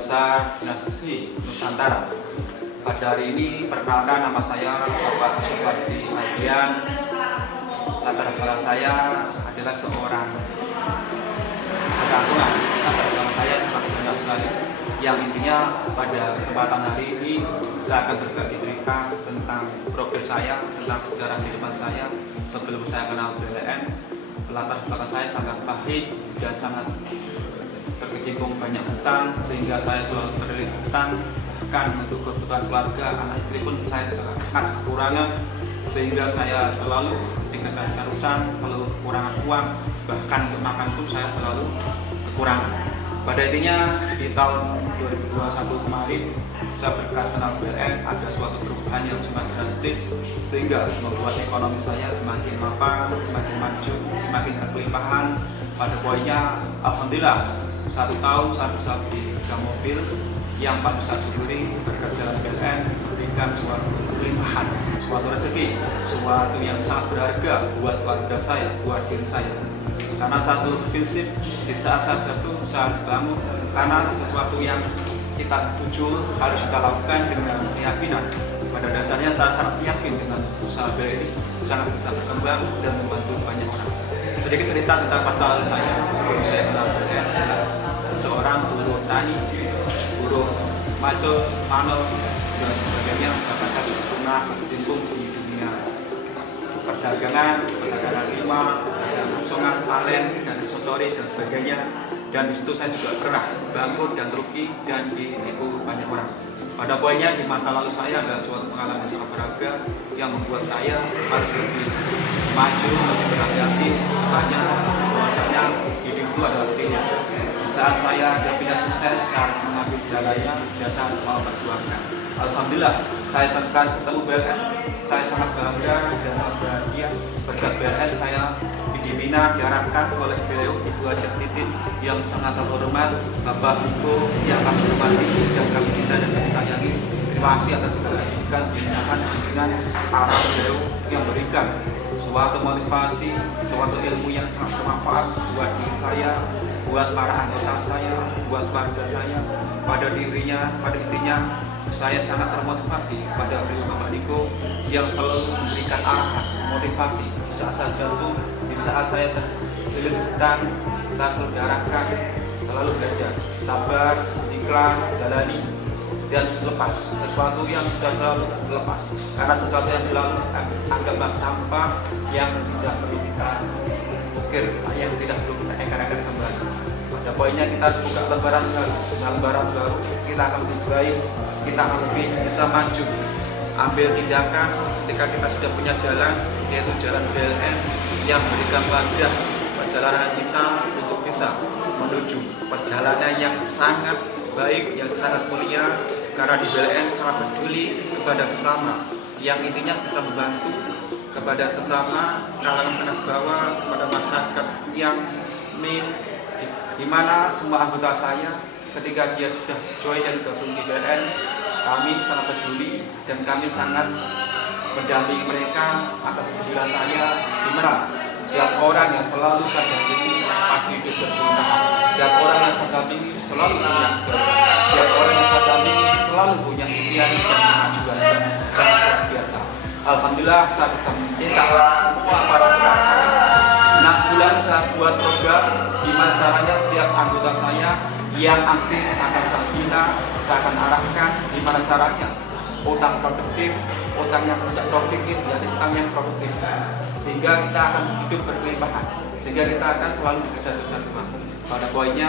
Besar Dinasti Nusantara. Pada hari ini perkenalkan, nama saya Bapak Supardi Adian. Latar belakang saya adalah seorang pengasuhan. Latar belakang saya sangat banyak sekali. Yang intinya pada kesempatan hari ini saya akan berbagi cerita tentang profil saya, tentang sejarah kehidupan saya sebelum saya kenal BLN. Latar belakang saya sangat pahit dan sangat berkecimpung banyak hutang, sehingga saya selalu terlilit hutang. Bahkan untuk kebutuhan keluarga, anak istri pun saya sangat kekurangan, sehingga saya selalu dikejar-kejar hutang, selalu kekurangan uang. Bahkan untuk makan pun saya selalu kekurangan. Pada intinya di tahun 2021 kemarin, saya berkat kenal BLN, ada suatu perubahan yang semakin drastis, sehingga membuat ekonomi saya semakin mapan, semakin maju, semakin berkelimpahan. Pada poinnya, alhamdulillah, 1 tahun saya bisa beli 3 mobil yang patut saya syukuri. Berkat jalan BLN memberikan suatu kelimpahan, suatu rezeki, suatu yang sangat berharga buat keluarga saya, buat diri saya. Karena saya selalu berprinsip, di saat saya jatuh, saya harus bangun. Karena sesuatu yang kita tuju harus kita lakukan dengan keyakinan. Pada dasarnya saya sangat yakin dengan usaha BLN ini sangat bisa berkembang dan membantu banyak orang. Sedikit cerita tentang masa lalu saya sebelum saya kenal BLN adalah seorang buruh tani, buruh macul, panel, dan sebagainya. Bahkan saya juga pernah berkecimpung di dunia perdagangan lima, perdagangan songan, alen, dan aksesoris dan sebagainya. Dan di situ saya juga pernah bangkrut dan rugi dan ditipu banyak orang. Pada poinnya di masa lalu saya ada suatu pengalaman yang sangat berharga yang membuat saya harus lebih maju, lebih berhati-hati. Banyak bahwasanya hidup itu adalah pilihan. Saat saya ada pilihan sukses, saya harus mengambil jalannya dan saya harus mau berjuangkan. Alhamdulillah, saya ketemu BLN. Saya sangat bangga dan sangat bahagia. Berkat BLN saya dibina, diarahkan oleh beliau Ibu Haja Titin yang sangat terhormat, Bapak Niko yang kami hormati dan kami cinta dan kami sayangi. Terima kasih atas segala didikan, bimbingan, arah beliau yang berikan suatu motivasi, suatu ilmu yang sangat bermanfaat buat diri saya, buat para anggota saya, buat keluarga saya. Pada intinya saya sangat termotivasi pada beliau Bapak Niko yang selalu memberikan arahan, motivasi di saat saya jatuh, di saat saya terlilit hutang. Saya selalu diarahkan, selalu belajar, sabar, ikhlas, jalani, dan lepas sesuatu yang sudah berlalu, lepas. Karena sesuatu yang berlalu anggaplah sampah yang tidak perlu kita ukir, yang tidak perlu kita ekar-ekar kembali. Pada poinnya kita harus buka lembaran baru. Dengan lembaran baru kita akan lebih baik, kita akan lebih bisa maju, ambil tindakan ketika kita sudah punya jalan, yaitu jalan BLN yang memberikan wadah perjalanan kita untuk bisa menuju perjalanan yang sangat baik, yang sangat mulia. Karena di BLN sangat peduli kepada sesama, yang intinya bisa membantu kepada sesama kalangan menengah bawah, kepada masyarakat yang di mana semua anggota saya ketika dia sudah join dan gabung di BLN, kami sangat peduli dan kami sangat mendampingi mereka atas kepedulian saya, di mana setiap orang yang selalu saya dampingi pasti hidup berkelindahan. Setiap orang yang saya dampingi selalu punya kejayaan. Setiap orang yang saya dampingi selalu punya impian dan kemajuan yang sangat luar biasa. Alhamdulillah saya bisa mencetak semua para rekan saya. 6 bulan saya buat program gimana caranya setiap anggota saya yang aktif akan saya bina, saya akan arahkan gimana caranya utang produktif, utang yang tidak produktif jadi utang yang produktif, sehingga kita akan hidup berkelimpahan, sehingga kita akan selalu dikejar-kejar uang. Pada poinnya,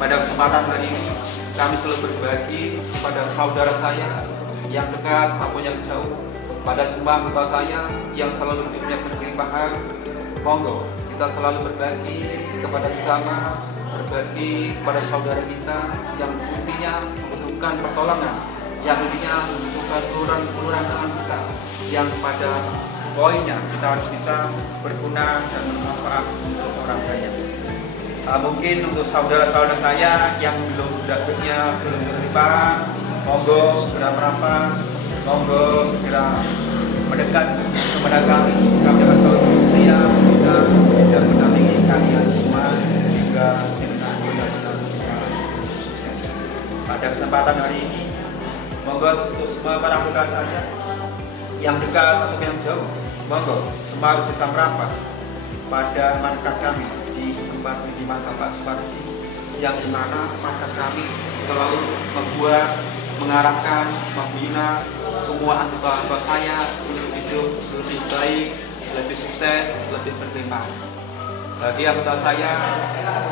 pada kesempatan hari ini kami selalu berbagi kepada saudara saya yang dekat maupun yang jauh, pada semua anggota saya yang selalu hidupnya berkelimpahan. Monggo kita selalu berbagi kepada sesama, berbagi kepada saudara kita yang intinya membutuhkan pertolongan, yang intinya membutuhkan uluran tangan kita, yang pada poinnya kita harus bisa berguna dan bermanfaat untuk orang banyak. Mungkin untuk saudara-saudara saya yang belum dapatnya, belum berlimpahan, monggo segera merapat, monggo segera mendekat kepada kami. Kami akan selalu setia, dan mendampingi kalian semua hingga benar-benar bisa sukses. pada kesempatan hari ini, monggo untuk semua para muka saya yang dekat atau yang jauh, monggo semua harus bisa merapat pada markas kami di tempat pendidikan Bapak Supardi, yang dimana markas kami selalu membuat, mengarahkan, membina semua anggota saya untuk hidup lebih baik, lebih sukses, lebih berkembang. Bagi anggota saya,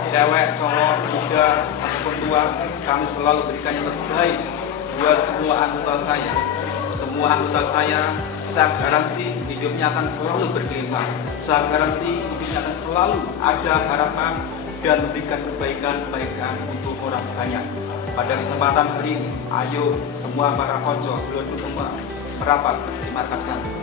cewek, cowok, muda, ataupun tua, kami selalu berikan yang terbaik buat semua anggota saya. Semua anggota saya garansi hidupnya akan selalu berkembang. Saya garansi hidupnya akan selalu ada harapan dan memberikan kebaikan-kebaikan untuk orang banyak. Pada kesempatan hari ini, ayo semua para konco, dulu semua merapat di markas kami.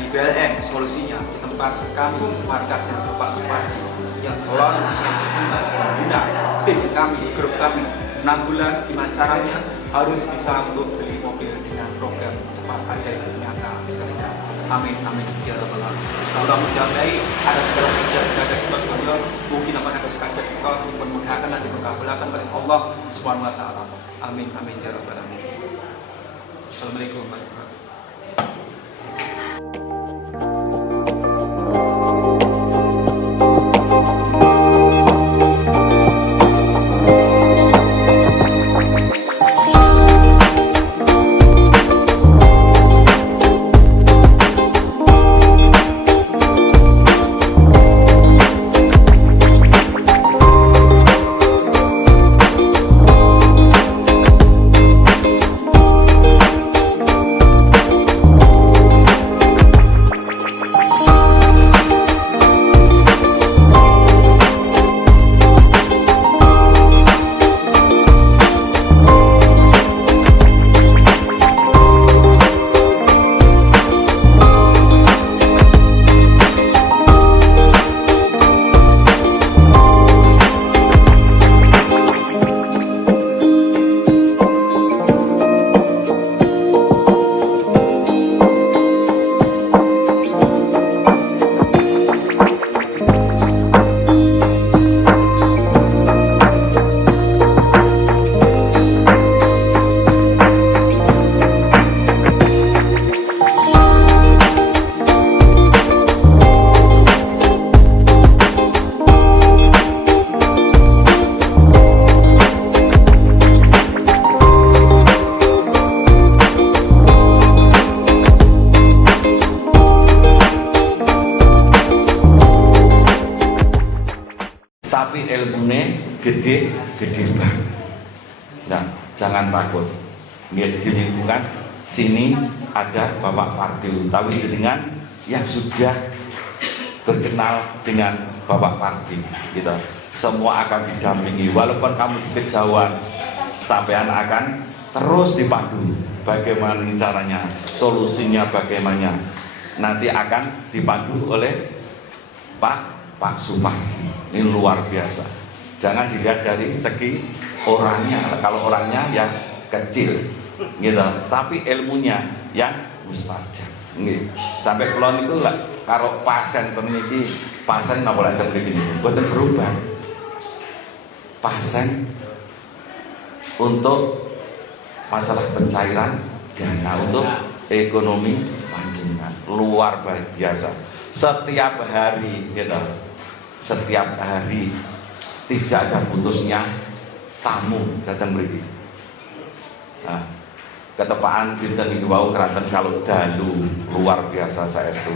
Di BLM solusinya di tempat kami, markasnya Bapak Supardi, yang selalu membina tim kami, grup kami. 6 bulan gimana caranya harus bisa untuk beli mobil dengan program cepat aja itu nyata sekali. Amin, amin, ya rabbal alamin. Allah menjagai ada segala hajat ada kita semuanya, mungkin apa ada sekajat kita dipermudahkan dan diberkabulkan oleh Allah Subhanahu wa taala. Amin, amin, ya rabbal alamin. Assalamualaikum warahmatullahi wabarakatuh. Tapi ilmunya gede banget. Nah, jangan takut. Lihat di lingkungan sini ada Bapak Pardi, tapi dengan yang sudah berkenal dengan Bapak Pardi, gitu. Semua akan didampingi, walaupun kamu kejauhan, sampean akan terus dipandu. Bagaimana caranya, solusinya bagaimana, nanti akan dipandu oleh Pak Supardi. Ini luar biasa. Jangan dilihat dari segi orangnya, kalau orangnya yang kecil, gitu. Tapi ilmunya yang mustajab. Sampai kulon itu lah, kalau pasien peneliti, pasien nggak boleh terjadi gini, buat berubah. Pasien untuk masalah pencairan dana untuk ekonomi panjenengan luar biasa. Setiap hari, gitu. Setiap hari tidak ada putusnya tamu datang beri. Nah, ketepaan dinten iki wau keranten kalau dalu luar biasa saya itu.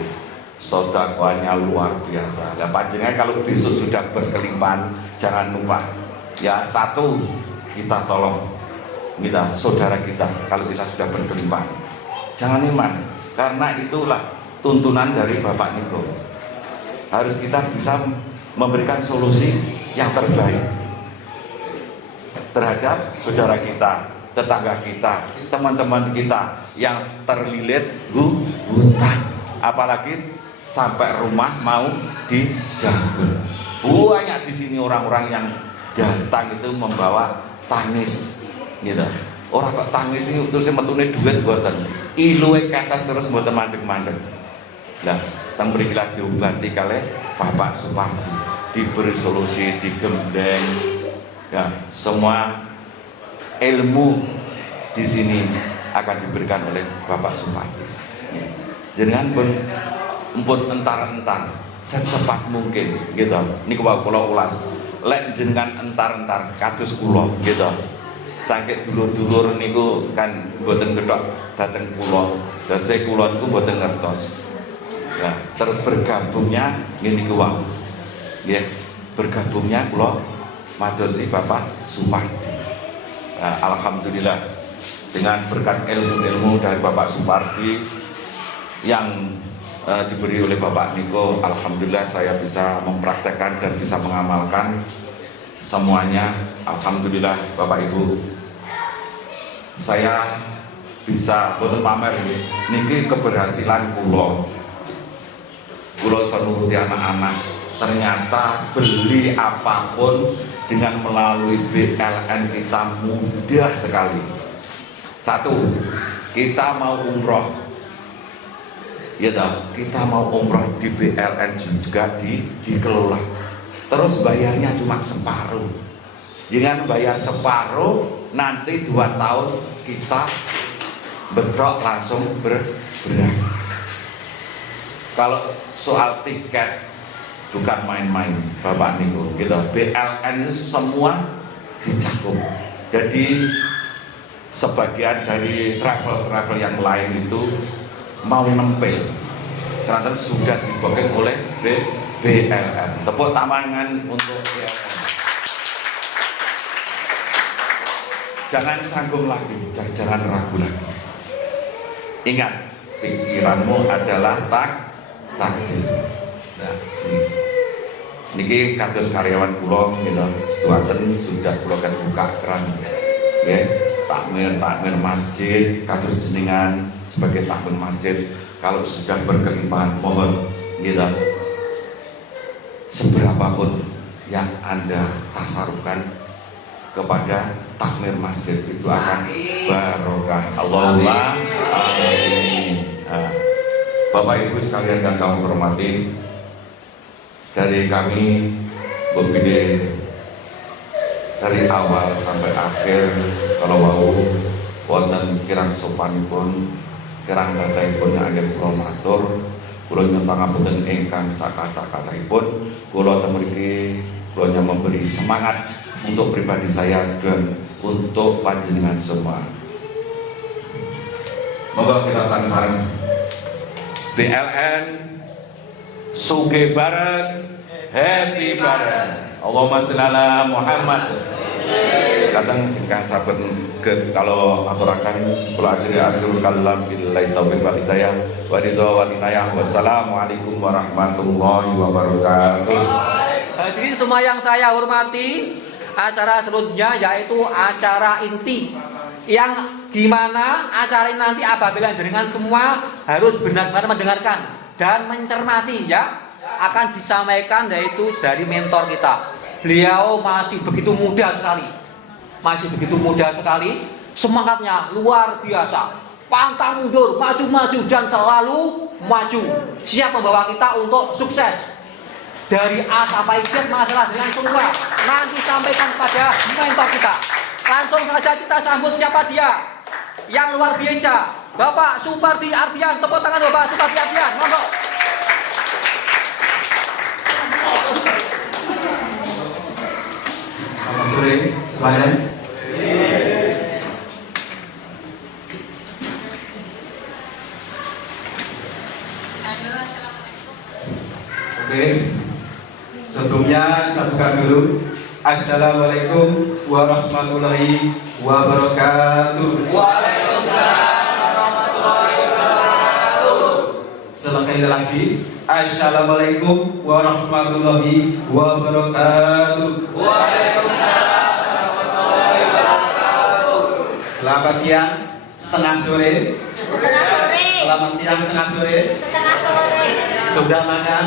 Sedekahnya luar biasa. Lah panjenengan kalau besok sudah berkelimpahan jangan lupa ya, satu kita tolong kita saudara kita kalau kita sudah berkelimpahan. Jangan iman, karena itulah tuntunan dari Bapak Niko. Harus kita bisa memberikan solusi yang terbaik terhadap saudara kita, tetangga kita, teman-teman kita yang terlilit hutang, apalagi sampai rumah mau dijaga. Banyak di sini orang-orang yang datang itu membawa tangis, gitu. Orang kok tangis ini terus metune duit buatan, iluwe ketes terus buatan mandek-mandek. Nah, tang berilah diobati kali Bapak Supardi, diberi solusi, digembleng, ya semua ilmu di sini akan diberikan oleh Bapak Supardi. Jangan pun entar-entar secepat mungkin gitu. Niku kula ulas. Lek jenengan entar-entar kados kula gitu. Saking dulur-dulur niku kan mboten kethok dateng kula. Dadi kula niku mboten ngertos. Nah, bergabungnya ngene niku wae. Nggih, bergabungnya kula madosi Bapak Supardi. Nah, alhamdulillah dengan berkat ilmu-ilmu dari Bapak Supardi yang diberi oleh Bapak Niko, alhamdulillah saya bisa mempraktekkan dan bisa mengamalkan semuanya. Alhamdulillah Bapak Ibu, saya bisa boten pamer niki keberhasilan kula iso nuruti anak-anak. Ternyata beli apapun dengan melalui BLN kita mudah sekali. Satu, kita mau umroh, ya dah, kita mau umroh di BLN juga dikelola. Terus bayarnya cuma separuh. Dengan bayar separuh, nanti 2 tahun kita bentrok langsung bergerak. Kalau soal tiket bukan main-main Bapak Niko gitu. BLN semua dicakup. Jadi sebagian dari travel yang lain itu mau nempel karena sudah dibooking oleh BLN. Tepuk tangan untuk BLN. Jangan canggung lagi, jangan ragu lagi. Ingat, pikiranmu adalah takdir. Nah, niki kados karyawan kula gitu, sudah kula kan buka keran ya, takmir masjid kados jenengan sebagai takmir masjid kalau sudah berkelimpahan mohon gitu, seberapapun yang Anda tasarufkan kepada takmir masjid itu akan barokah. Allahumma amin. Nah, Bapak Ibu sekalian yang kami hormati, dari kami berbeda dari awal sampai akhir kalau mau wonten kirang sopanipun kirang datangipun ageng kula matur kula nyuwun pangapunten ingkang sakata-kataipun kula temriki kula memberi semangat untuk pribadi saya dan untuk panjenengan semua. Moga kita sareng-sareng BLN sugih bareng, happy bareng. Allahumma sholli ala Muhammad. Kadang singkang saben kalau aturaken kula akhirul kalam billahi taufiq wal hidayah wa ridha wal inayah. Wassalamualaikum warahmatullahi wabarakatuh. Hadirin semua yang saya hormati, acara selanjutnya yaitu acara inti yang dimana acara ini nanti apabila jenengan semua harus benar-benar mendengarkan dan mencermati ya, akan disampaikan yaitu dari mentor kita. Beliau masih begitu muda sekali, semangatnya luar biasa, pantang mundur, maju-maju dan selalu maju, siap membawa kita untuk sukses dari A sampai Z. Masalah dengan semua nanti sampaikan pada mentor kita. Langsung saja kita sambut siapa dia yang luar biasa, Bapak Supardi Ardian. Tepuk tangan Bapak Supardi Ardian, monggo. Selamat sore semuanya. Oke, sebelumnya saya buka dulu. Assalamualaikum warahmatullahi wabarakatuh. Waalaikumsalam warahmatullahi wabarakatuh. Sekali lagi, Assalamualaikum warahmatullahi wabarakatuh. Waalaikumsalam warahmatullahi wabarakatuh. Selamat siang, setengah sore. Setengah sore. Selamat siang, setengah sore. Setengah sore. Sudah makan?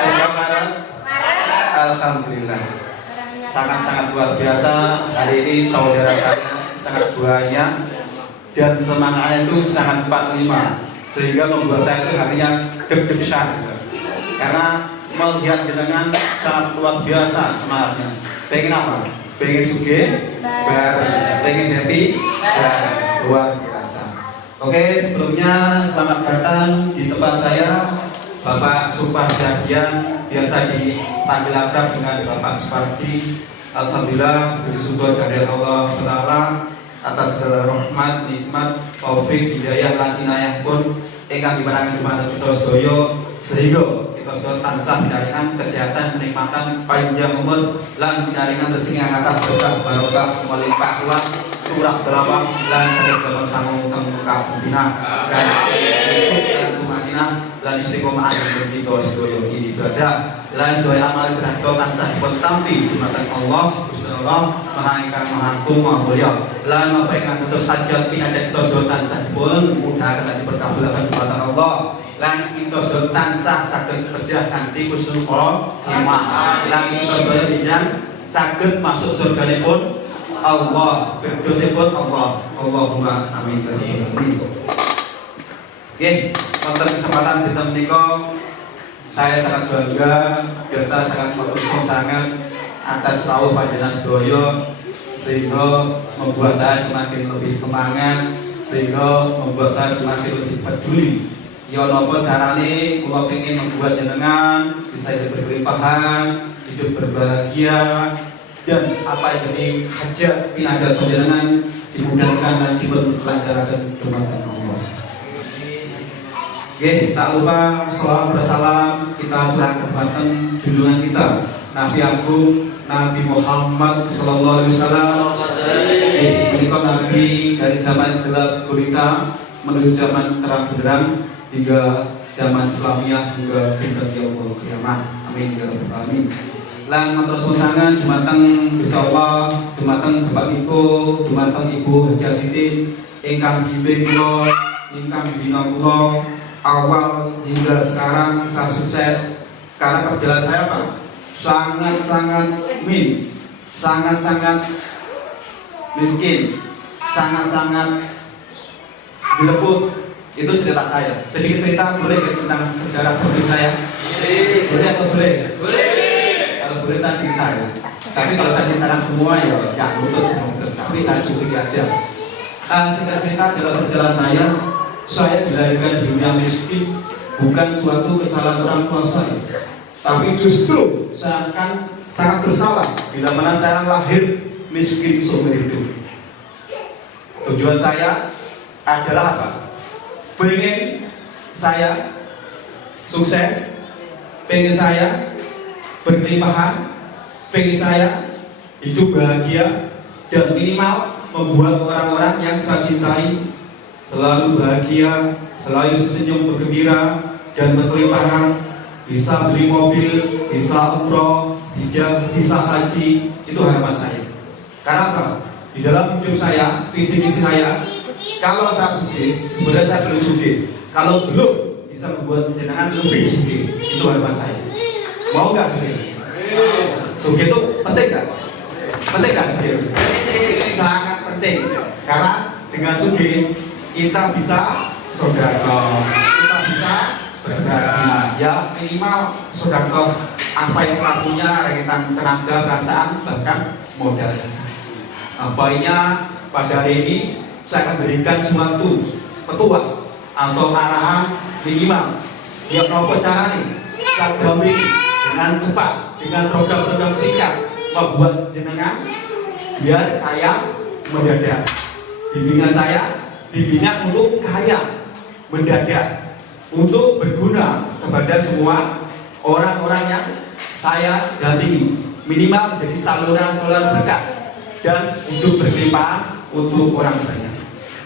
Sudah makan? Alhamdulillah. Sangat-sangat luar biasa. Hari ini saudara saya sangat banyak dan semangatnya itu sangat 45, sehingga membuat saya itu hatinya deg-degan karena melihat jenengan sangat luar biasa semangatnya. Pengen apa? pengen sugih bareng, pengen happy bareng, luar biasa. Oke, sebelumnya selamat datang di tempat saya Bapak Supardi Adian, biasa dipanggil akrab dengan Bapak Supardi. Alhamdulillah puji syukur dari Allah Taala atas segala rahmat, nikmat, taufik, hidayah lan inayah pun ingkang diparingi dumateng kita sedaya sehingga kita sedaya tansah pinaringan kesehatan, kenikmatan, panjang umur lan pinaringan rezeki ingkang kathah berkah barokah melimpah ruah turah belawang lan saged damel sangu teng kabudina dan besok dan kumanina lan istiqomah ing kita sedaya ibadah lan sedaya amal ibadah tansah dipun tampi dumateng Allah Gusti Allah Maha Ingkang Maha Agung Maha Mulya lan napa ingkang terus hajat pinajat kita sedaya tansah dipun mudahaken lan diperkabulaken dumateng Allah lan kita sedaya tansah saged pejah kanthi kusnul khotimah lan kita sedaya dijang saged masuk surganipun Allah, firdosipun Allah. Allahumma amin. Oke, pada kesempatan kita menikah, saya sangat bangga dan saya sangat bersyukur sangat atas tahu panjenengan sedaya sehingga membuat saya semakin lebih semangat, sehingga membuat saya semakin lebih peduli. Ya napa carane kula pengen membuat jenengan bisa hidup berkelimpahan, hidup berbahagia, dan apa yang jadi hajat pinajat panjenengan dimudahkan dan diperlancarkan dumateng Allah. Oke, tak lupa salam bersalam kita curahkan dumateng junjungan kita Nabi Agung Nabi Muhammad Sallallahu Alaihi Wasallam. Ini Nabi dari zaman gelap gulita menuju zaman terang benderang hingga zaman Islamiyah hingga yaumul qiyamah. Amin ya rabbal alamin. Lan matur suwun sanget dumateng Gusti Allah, dumateng Bapak Niko, dumateng Ibu Hajah Titin ingkang bimbing kula, ingkang bina kula awal hingga sekarang saya sukses karena perjalanan saya Pak sangat-sangat sangat-sangat miskin, sangat-sangat dilebut. Itu cerita saya. Sedikit cerita boleh tentang sejarah hidup saya? Boleh atau boleh? Boleh saya cerita ya. Tapi kalau saya ceritakan semua ya putus. Tapi saya curi aja. Singkat cerita dalam perjalanan saya dilahirkan di dunia miskin bukan suatu kesalahan orang tua saya, tapi justru saya akan sangat bersalah bila mana saya lahir miskin seumur hidup. Tujuan saya adalah apa? Pengen saya sukses, pengen saya berkelimpahan, pengen saya hidup bahagia dan minimal membuat orang-orang yang saya cintai selalu bahagia, selalu senyum bergembira dan berkelimpahan, bisa beli mobil, bisa umroh, bisa haji. Itu harapan saya. Karena apa? Di dalam hidup saya, visi misi saya, kalau saya sugih, sebenarnya saya belum sugih. Kalau belum bisa membuat jenengan lebih sugih, itu harapan saya. Mau nggak sugih? Sugih itu penting nggak? Penting nggak sugih? Sangat penting. Karena dengan sugih kita bisa sedekah, kita bisa berbagi. Ya minimal sedekah apa yang kita punya, rekitan tenaga, perasaan, bahkan modal. Baiknya pada hari ini saya akan berikan suatu petuah atau arahan minimal. Siap nopo cara nih? Saya dampingi dengan cepat, dengan program-program singkat, membuat jenengan biar kaya mendadak. Bimbingan saya, bimbingan untuk kaya mendadak, untuk berguna kepada semua orang-orang yang saya dampingi, minimal menjadi saluran-saluran berkah dan hidup berkelimpahan untuk orang banyak.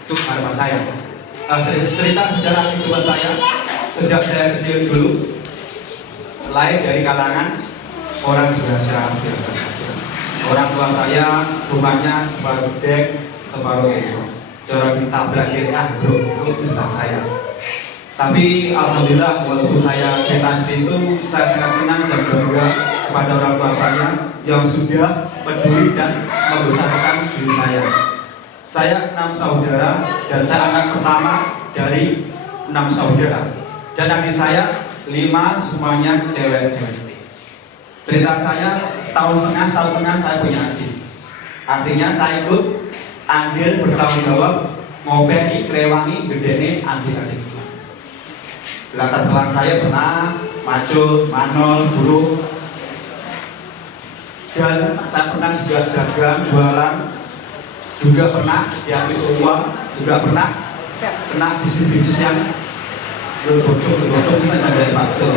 Itu harapan saya. Cerita sejarah kehidupan saya sejak saya kecil dulu, lahir dari kalangan orang biasa saja. Orang tua saya rumahnya separuh dek, separuh ego. Cara ditabrak bro, itu cerita saya. Tapi alhamdulillah walaupun saya cerita seperti itu, saya sangat senang dan bangga kepada orang tua saya yang sudah peduli dan membesarkan diri saya. Saya 6 saudara dan saya anak pertama dari 6 saudara. Dan adik saya 5 semuanya cewek-cewek. Cerita saya setahun setengah saya punya adik. Artinya saya ikut andil bertanggung jawab ngopeni, krewangi, gedene adik-adik. Latar belakang saya pernah macul, manol, buruk, dan saya pernah juga dagang, jualan, juga pernah dihabis uang, juga pernah kena bisnis yang bergodong kita jadi paksa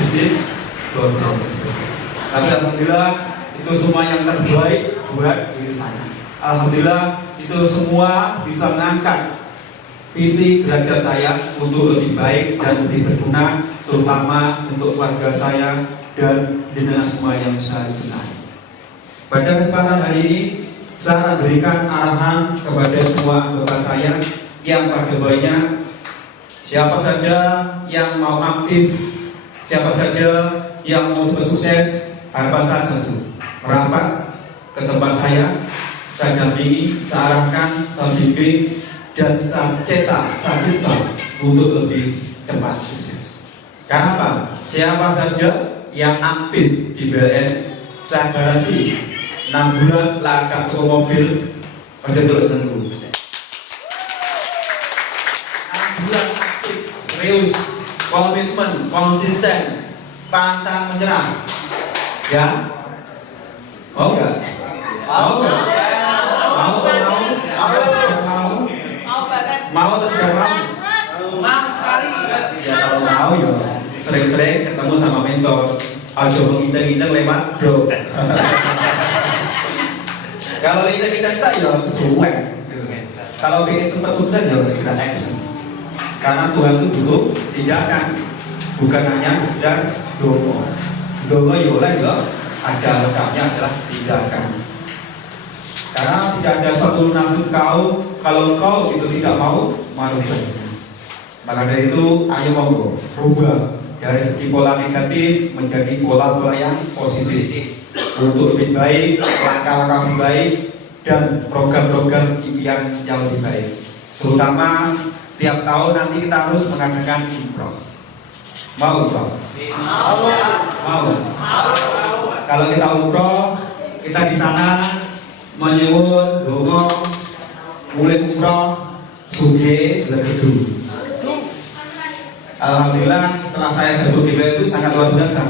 bisnis godong. Tapi alhamdulillah itu semua yang terbaik buat diri saya. Alhamdulillah itu semua bisa mengangkat visi derajat saya untuk lebih baik dan lebih berguna, terutama untuk keluarga saya dan jenengan semua yang saya cintai. Pada kesempatan hari ini saya akan berikan arahan kepada semua anggota saya yang pada baiknya siapa saja yang mau aktif, siapa saja yang mau sukses, harapan saya satu, merapat ke tempat saya dampingi, saya arahkan, saya bimbing, dan saya cetak, saya cipta untuk lebih cepat sukses. Karena apa? Siapa saja yang aktif di BLN, saya garansi 6 bulan laga ke mobil pada terus tentu. 6 bulan aktif, serius, komitmen, konsisten, pantang menyerah. Ya? Mau nggak? Mau nggak? Mau atau sudah mau? Mau atau sudah mau? Mau sekali. Ya kalau mau ya sering-sering ketemu sama mentor. Aja mengincar-incar lewat bro. Kalau incar-incar kita ya sesuai. Kalau ingin sempat sukses ya segera action. Karena Tuhan itu dulu tindakan, bukan hanya sekedar doa. Doa yola ya ada lengkapnya adalah tindakan. Karena tidak ada satu nasib kau kalau kau itu tidak mau merubahnya. Maka dari itu ayo monggo rubah dari segi pola negatif menjadi pola yang positif untuk lebih baik, langkah-langkah lebih baik dan program-program impian yang lebih baik. Terutama tiap tahun nanti kita harus mengadakan umroh. Mau umroh? Mau. Kalau kita umroh, kita di sana menyuwun donga mulai umroh sugih legedu. Alhamdulillah setelah saya gabung di BLN itu sangat luar biasa.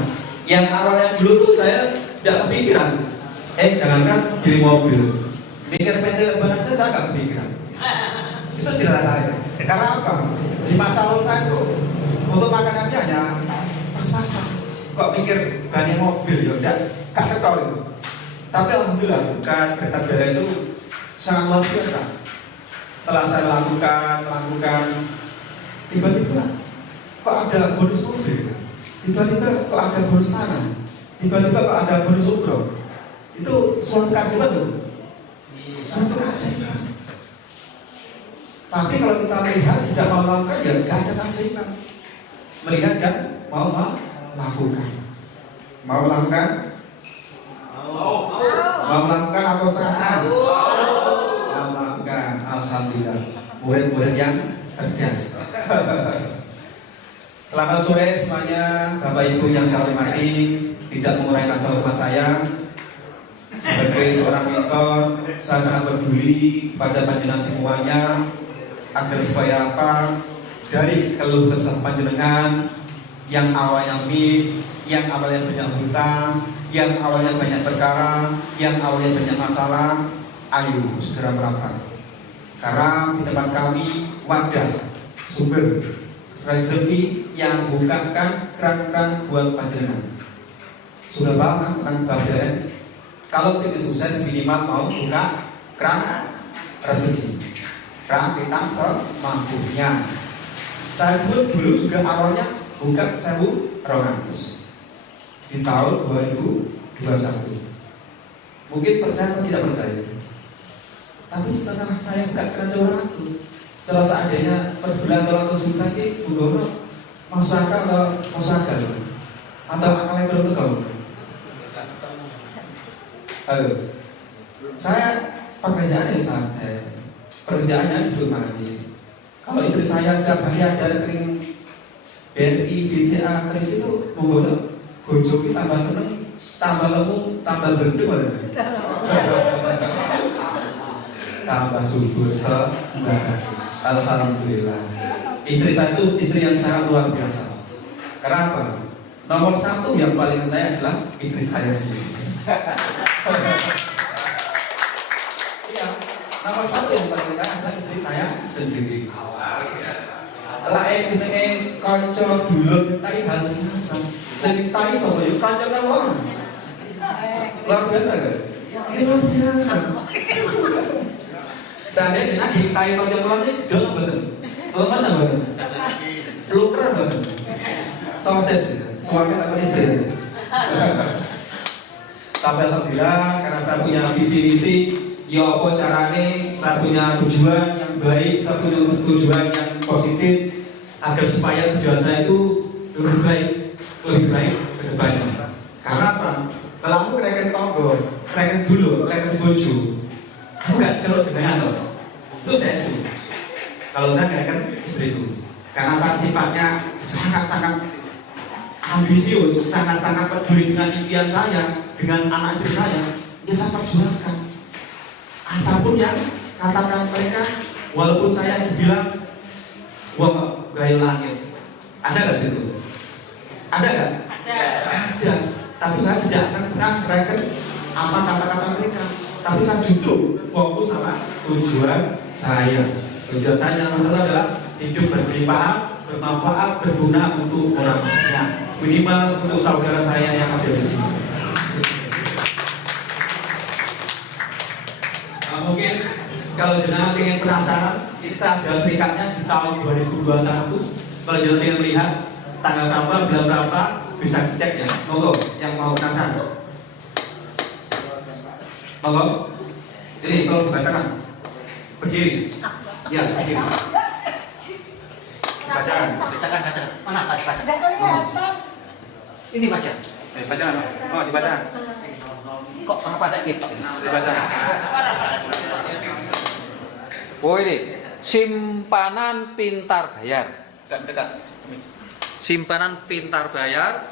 Yang awalnya dulu tuh saya tidak kepikiran. Jangankan beli mobil, mikir PT lebaran saja nggak kepikiran. Itu tidak ada. Karena apa? Di masa lalu saya itu untuk makan aja hanya pas-pasan. Kok mikir banyak mobil ya? Tidak kekal itu. Tapi alhamdulillah bukan berkat BLN itu sangat luar biasa. Setelah saya lakukan tiba-tiba kok ada bonus mobil, tiba-tiba kok ada bonus tanah, tiba-tiba kok ada bonus umroh. Itu suatu keajaiban loh, suatu keajaiban. Tapi kalau kita melihat tidak mau melakukan ya nggak ada keajaiban. Melihat dan mau melakukan, mau melakukan atau setengah-setengah? Mau melakukan, alhamdulillah. Murid-murid yang cerdas. Selamat sore semuanya, Bapak Ibu yang saya hormati. Tidak mengurangi rasa hormat saya. Sebagai seorang mentor, saya sangat peduli pada panjenengan semuanya agar supaya apa? Dari keluh kesah panjenengan yang awalnya yang awalnya banyak hutang, yang awalnya banyak perkara, yang awalnya banyak masalah, ayo segera merapat. Karena di tempat kami wadah sumber rezeki yang bukakan keran-keran buat panjenengan. Sudah paham tentang BLN? Kalau ingin sukses minimal mau buka keran rezeki. Keran kita semampunya. Saya dulu juga awalnya buka 1.200 di tahun 2021. Mungkin percaya atau tidak percaya. Tapi setelah saya buka keran 100, setelah seandainya per bulan 200 juta ini bukan masuk akal atau masuk akal atau akalnya belum tahu. Halo, saya pekerjaannya santai, pekerjaannya duduk manis. Kalau istri saya setiap hari ada rekening BRI, BCA, kris itu monggo gojoki tambah seneng, tambah lemu, tambah berdua. tambah subur sembarang. Alhamdulillah. Istri saya itu istri yang sangat luar biasa. Kenapa? Nomor satu yang paling penting adalah istri saya sendiri. Iya, nomor satu yang paling penting adalah istri saya sendiri. Lain jenenge kanca dulur tai hal biasa. Ceritai sapa yo kanca kawon. Luar biasa kan? Luar biasa. Seandainya ditai kanca kawon iki dol mboten. Dol masa mboten. Luker mboten. Sukses. Suami atau istri. Tapi alhamdulillah karena saya punya visi-visi, ya apa carane saya punya tujuan yang baik, saya punya tujuan yang positif agar supaya tujuan saya itu lebih baik ke depannya. Karena apa? Kalau aku reken tonggo, reken dulu, reken bojo, aku gak celok jenengan loh. Itu saya setuju. Kalau saya reken istriku, karena saya sifatnya sangat-sangat ambisius, sangat-sangat peduli dengan impian saya, dengan anak istri saya, ya saya perjuangkan. Apapun yang katakan mereka, walaupun saya dibilang, wah gayo langit, ada nggak situ? Ada nggak? Ada. Tapi saya tidak akan pernah mereken apa kata-kata mereka. Tapi saya justru fokus sama tujuan saya. Tujuan saya yang masalah adalah hidup berlimpah, bermanfaat, berguna untuk orang banyak. Minimal untuk saudara saya yang ada di sini. Mungkin kalau jenengan ingin penasaran, kita ada serikatnya di tahun 2021. Kalau jenengan ingin melihat tanggal berapa, bulan berapa, bisa dicek ya. Monggo, yang mau penasaran. Monggo. Ini kalau dibacakan, berdiri. Ya, berdiri. Bacakan. Mana tadi baca? Nggak kelihatan. Ini Mas ya. Bacakan. Oh, dibacakan. Kok kenapa tak gitu? Dibacakan. Oh ini simpanan pintar bayar. Dekat. Simpanan pintar bayar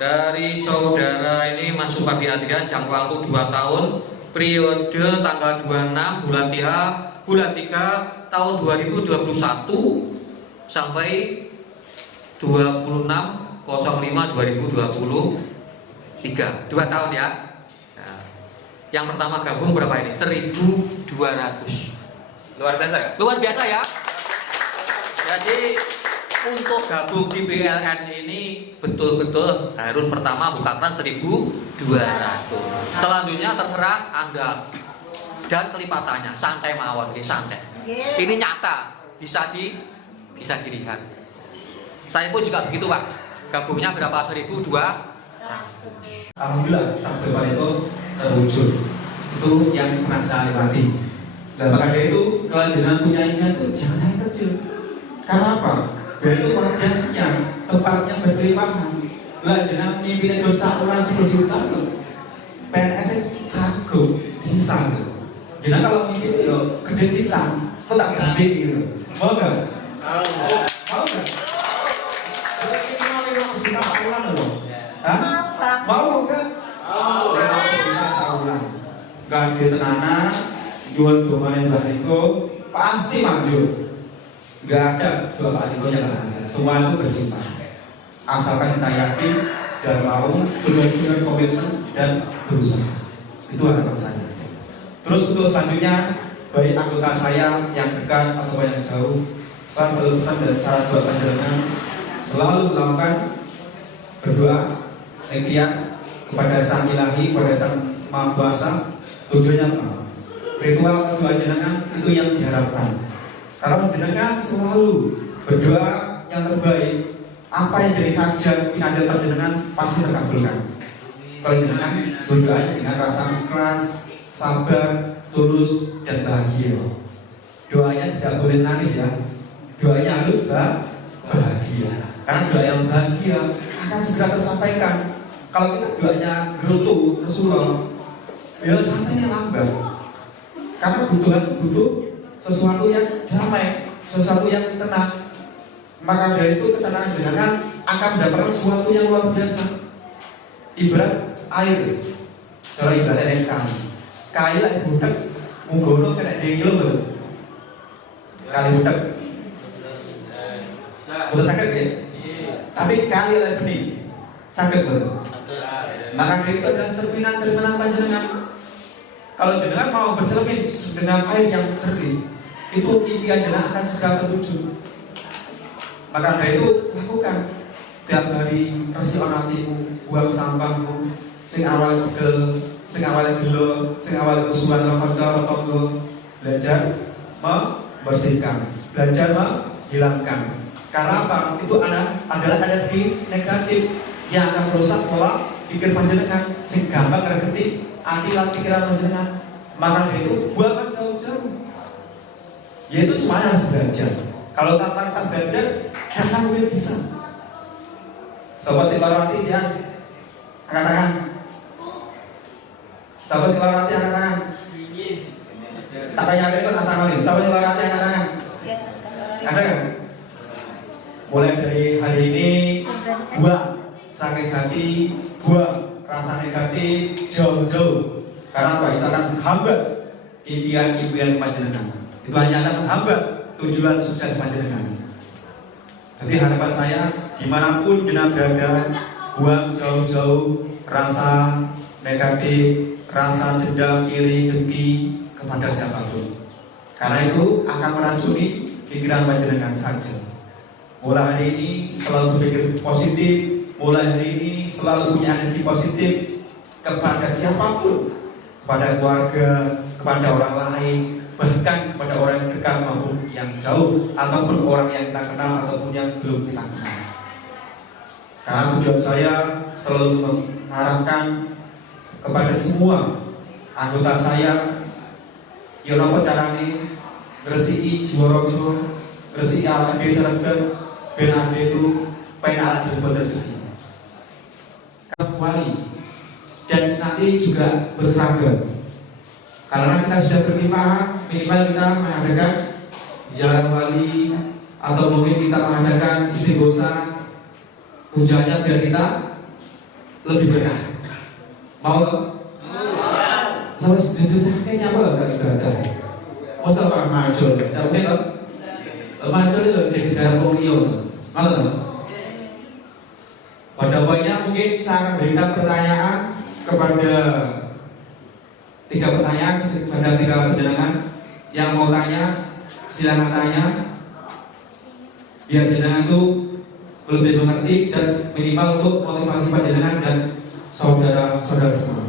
dari saudara ini Mas Supadi Adrian, jangka waktu 2 tahun, periode tanggal 26 bulan 3 tahun 2021 sampai 26/05/2023, 2 tahun ya. Nah, yang pertama gabung berapa ini? 1.200. Luar biasa ya? Luar biasa ya. Jadi untuk gabung di PLN ini betul-betul harus pertama bukakan 1.200. Selanjutnya terserah Anda dan kelipatannya, santai mawon, santai. Ini nyata, bisa dilihat. Saya pun juga begitu Pak. Gabungnya berapa? 1.200. Alhamdulillah sampai pada itu terwujud. Itu yang pernah saya lewati. Dan maka dari itu kalau jenengan punya impian itu jangan yang kecil. Karena apa? Biar itu wadahnya, tempatnya berkelimpahan. Lah jenengan mimpinya dosa orang 10 juta tuh. PNS sanggup bisa tuh. Jenengan kalau mimpi itu ya gede pisang, kok tak berani gitu. Mau nggak? Mau nggak? Mau kan? Gak ada tenanan, jual domain Batiko pasti maju. Gak ada jual Batiko yang ada. Semua itu berlimpah. Asalkan kita yakin dan mau benar-benar komitmen dan berusaha. Itu harapan saya. Terus untuk selanjutnya, baik anggota saya yang dekat atau yang jauh, saya selalu pesan dan saran buat panjenengan selalu melakukan berdoa, ikhtiar kepada Sang Ilahi, kepada Sang Maha Kuasa. Tujuannya apa? Ritual kedua jenengan itu yang diharapkan. Karena jenengan selalu berdoa yang terbaik. Apa yang jadi hajat panjenengan pasti terkabulkan. Kalau jenengan berdoanya dengan rasa ikhlas, sabar, tulus, dan bahagia. Doanya tidak boleh nangis ya. Doanya harus bahagia. Karena doa yang bahagia akan segera tersampaikan. Kalau kita doanya gerutu, Rasulullah, ya sampainya lambat. Karena kebutuhan butuh sesuatu yang damai, sesuatu yang tenang. Maka dari itu ketenangan jenengan akan mendapatkan sesuatu yang luar biasa. Ibarat air. Cara ibadah yang kali lah budak munggono kena dengil betul. Kali budak, betul sakit ya. Tapi kali lah benih sakit betul. Maka itu adalah cerminan panjenengan. Kalau jenengan mau bercermin dengan air yang jernih, itu impian jenengan akan segera terwujud. Maka dari itu lakukan tiap hari bersih hatimu, buang sampahmu, sing awal pegel, sing awal gelo, sing awal musuhan kanca tangga, belajar membersihkan, belajar menghilangkan. Karena apa? Itu adalah energi negatif yang akan merusak pola pikir panjenengan, sing gampang ngerti anti pikiran panjenengan. Maka dari itu buangkan jauh-jauh. Yaitu semuanya harus belajar. Kalau tanpa kita belajar, kita mungkin bisa. Sobat Silwarwati siang, angkat tangan. Sobat Silwarwati angkat tangan. Tak tanya itu asal nih. Sobat Silwarwati angkat tangan. Ada kan? Mulai dari hari ini, buang sakit hati, buang rasa negatif, jauh-jauh. Karena apa? Itu akan hambat impian-impian panjenengan. Itu hanya akan menghambat tujuan sukses panjenengan. Jadi harapan saya, dimanapun jenengan berada, buang jauh-jauh rasa negatif, rasa dendam, iri, dengki kepada siapapun. Karena itu akan meracuni pikiran panjenengan saja. Mulai hari ini selalu berpikir positif, mulai hari ini selalu punya energi positif kepada siapapun, kepada keluarga, kepada orang lain, bahkan kepada orang yang dekat maupun yang jauh, ataupun orang yang kita kenal ataupun yang belum kita kenal. Karena tujuan saya selalu mengarahkan kepada semua anggota saya, yono carane ngresiki jiwa raga, ngresiki awake dhewe sregep ben ade itu penak jebol rezeki. Wali dan nanti juga berseragam. Karena kita sudah berlimpah, minimal kita mengadakan jalan wali atau mungkin kita mengadakan istighosa, tujuannya biar kita lebih berkah. Mau? Sama sedikit kayaknya apa kan ibadah? Masa pak majul, tapi kan majul itu di dalam komunion, mau? Pada poinnya mungkin saya akan berikan pertanyaan kepada 3 pertanyaan kepada 3 penjenengan. Yang mau tanya silakan tanya, biar jenengan itu lebih mengerti dan minimal untuk motivasi panjenengan dan saudara-saudara semua.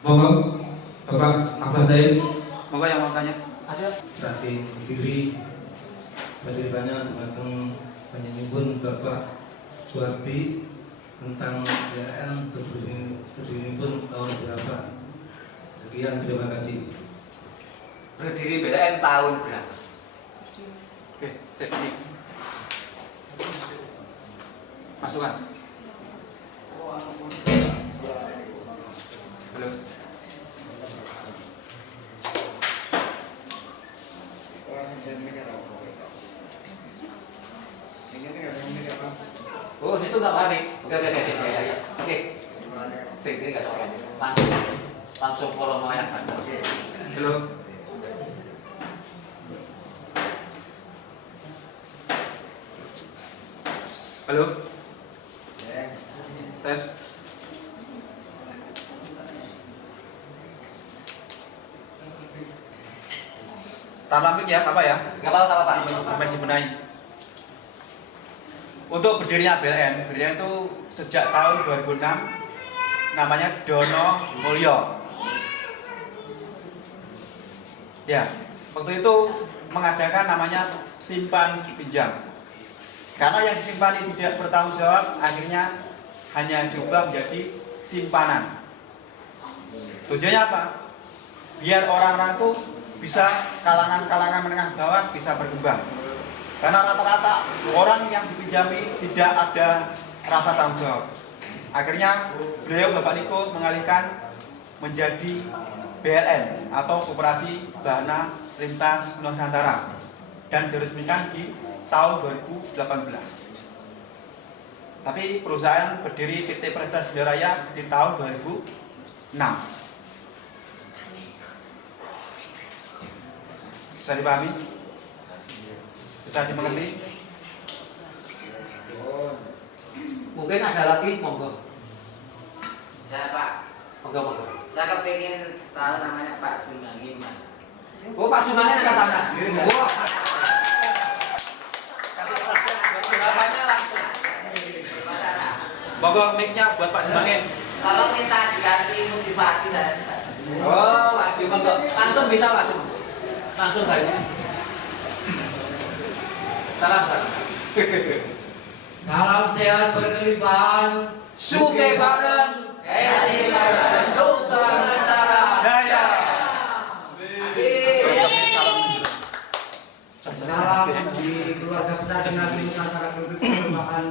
Monggo Bapak Ahmad Daim, Monggo yang mau tanya. Ada. Berarti berdiri bagaimana tentang penyelenggaraan Bapak Suwardi tentang PLN berdiri pun tahun berapa? Sekian, terima kasih. Berdiri BLN tahun berapa? Oke, teknik. Masukan. Halo. Oh, situ nggak panik. Oke, ya. Oke. Sini nggak panik. Langsung follow mau yang ada. Halo. Halo. Tes. Tampil ya, apa ya? Nggak apa-apa, Pak. Sampai dibenahi. Untuk berdirinya BLN itu sejak tahun 2006, namanya Dono Mulyo. Ya, waktu itu mengadakan namanya simpan pinjam. Karena yang disimpan itu tidak bertanggung jawab, akhirnya hanya diubah menjadi simpanan. Tujuannya apa? Biar orang-orang itu bisa kalangan-kalangan menengah bawah bisa berkembang. Karena rata-rata orang yang dipinjami tidak ada rasa tanggung jawab. Akhirnya beliau Bapak Niko mengalihkan menjadi BLN atau Koperasi Bahana Lintas Nusantara dan diresmikan di tahun 2018. Tapi perusahaan berdiri PT Prestasi Raya di tahun 2017. Bisa dipahami? Bisa dimengerti? Mungkin ada lagi, monggo. Saya Pak, Monggo. saya kepingin tahu namanya Pak Jumangi Mas. Oh, Pak Jumangi ada tangan. Wah. Jawabannya langsung. Monggo mic-nya buat Pak Jumangin. Kalau minta dikasih motivasi dari Pak. Oh, Pak Jumangi. Langsung bisa Pak Jumangi. Langsung saja. Salam. Salam sehat berkelimpahan. Sugih bareng, eri bareng, dosa secara Jaya. Salam di keluarga besar dengan masyarakat merupakan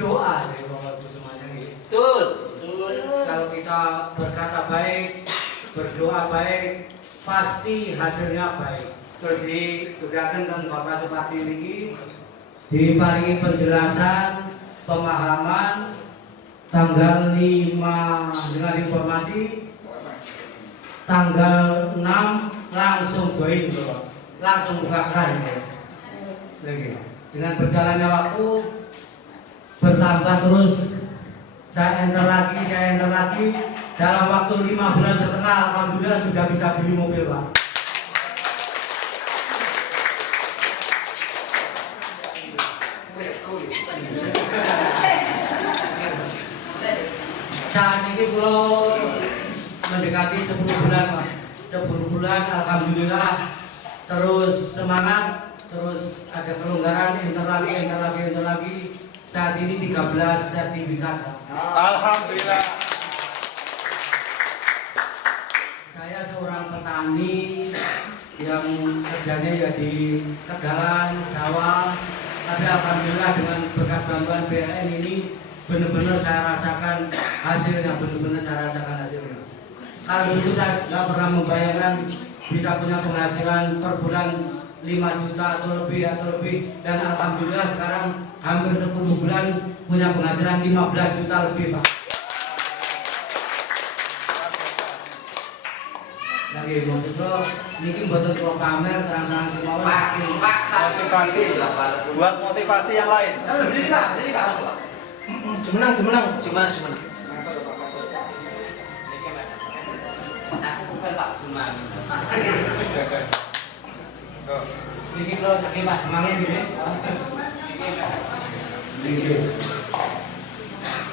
doa dari Bapak Ibu semuanya. Betul. Kalau kita berkata baik, berdoa baik, pasti hasilnya baik. Terus ditugaskan dengan Bapak Supati ini diparingi penjelasan, pemahaman tanggal 5 dengan informasi tanggal 6 langsung join, langsung buka keran lagi. Dengan berjalannya waktu bertambah terus, saya enter lagi dalam waktu 5 bulan setengah alhamdulillah sudah bisa beli mobil Pak. Saat ini kalau mendekati 10 bulan Pak, 10 bulan alhamdulillah, terus semangat, terus ada kelonggaran, enter lagi. Saat ini 13 sertifikat Pak. Alhamdulillah. Saya seorang petani yang kerjanya ya di Tegalan, sawah, tapi alhamdulillah dengan berkat bantuan BLN ini benar-benar saya rasakan hasilnya. Kalau dulu saya nggak pernah membayangkan bisa punya penghasilan per bulan 5 juta atau lebih, dan alhamdulillah sekarang hampir 10 bulan punya penghasilan 15 juta lebih Pak. Lagi maksudnya ini buatan kalau pamer terang-terang semua Pak, saya Motivasi. Buat motivasi yang lain. Jadi Pak. Jemenang. Gimana? Aku bukan Pak Jumangi. Ini kalau sakit Pak semangat gini.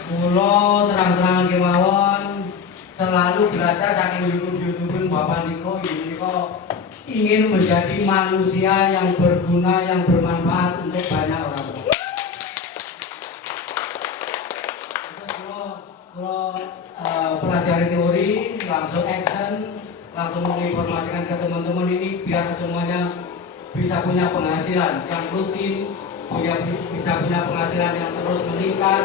Kulo terang-terangan kemawon selalu belajar saking YouTube Bapak Niko ingin menjadi manusia yang berguna, yang bermanfaat untuk banyak orang. Kalau pelajari teori, langsung action, langsung menginformasikan ke teman-teman ini biar semuanya bisa punya penghasilan yang rutin, bisa punya penghasilan yang terus meningkat.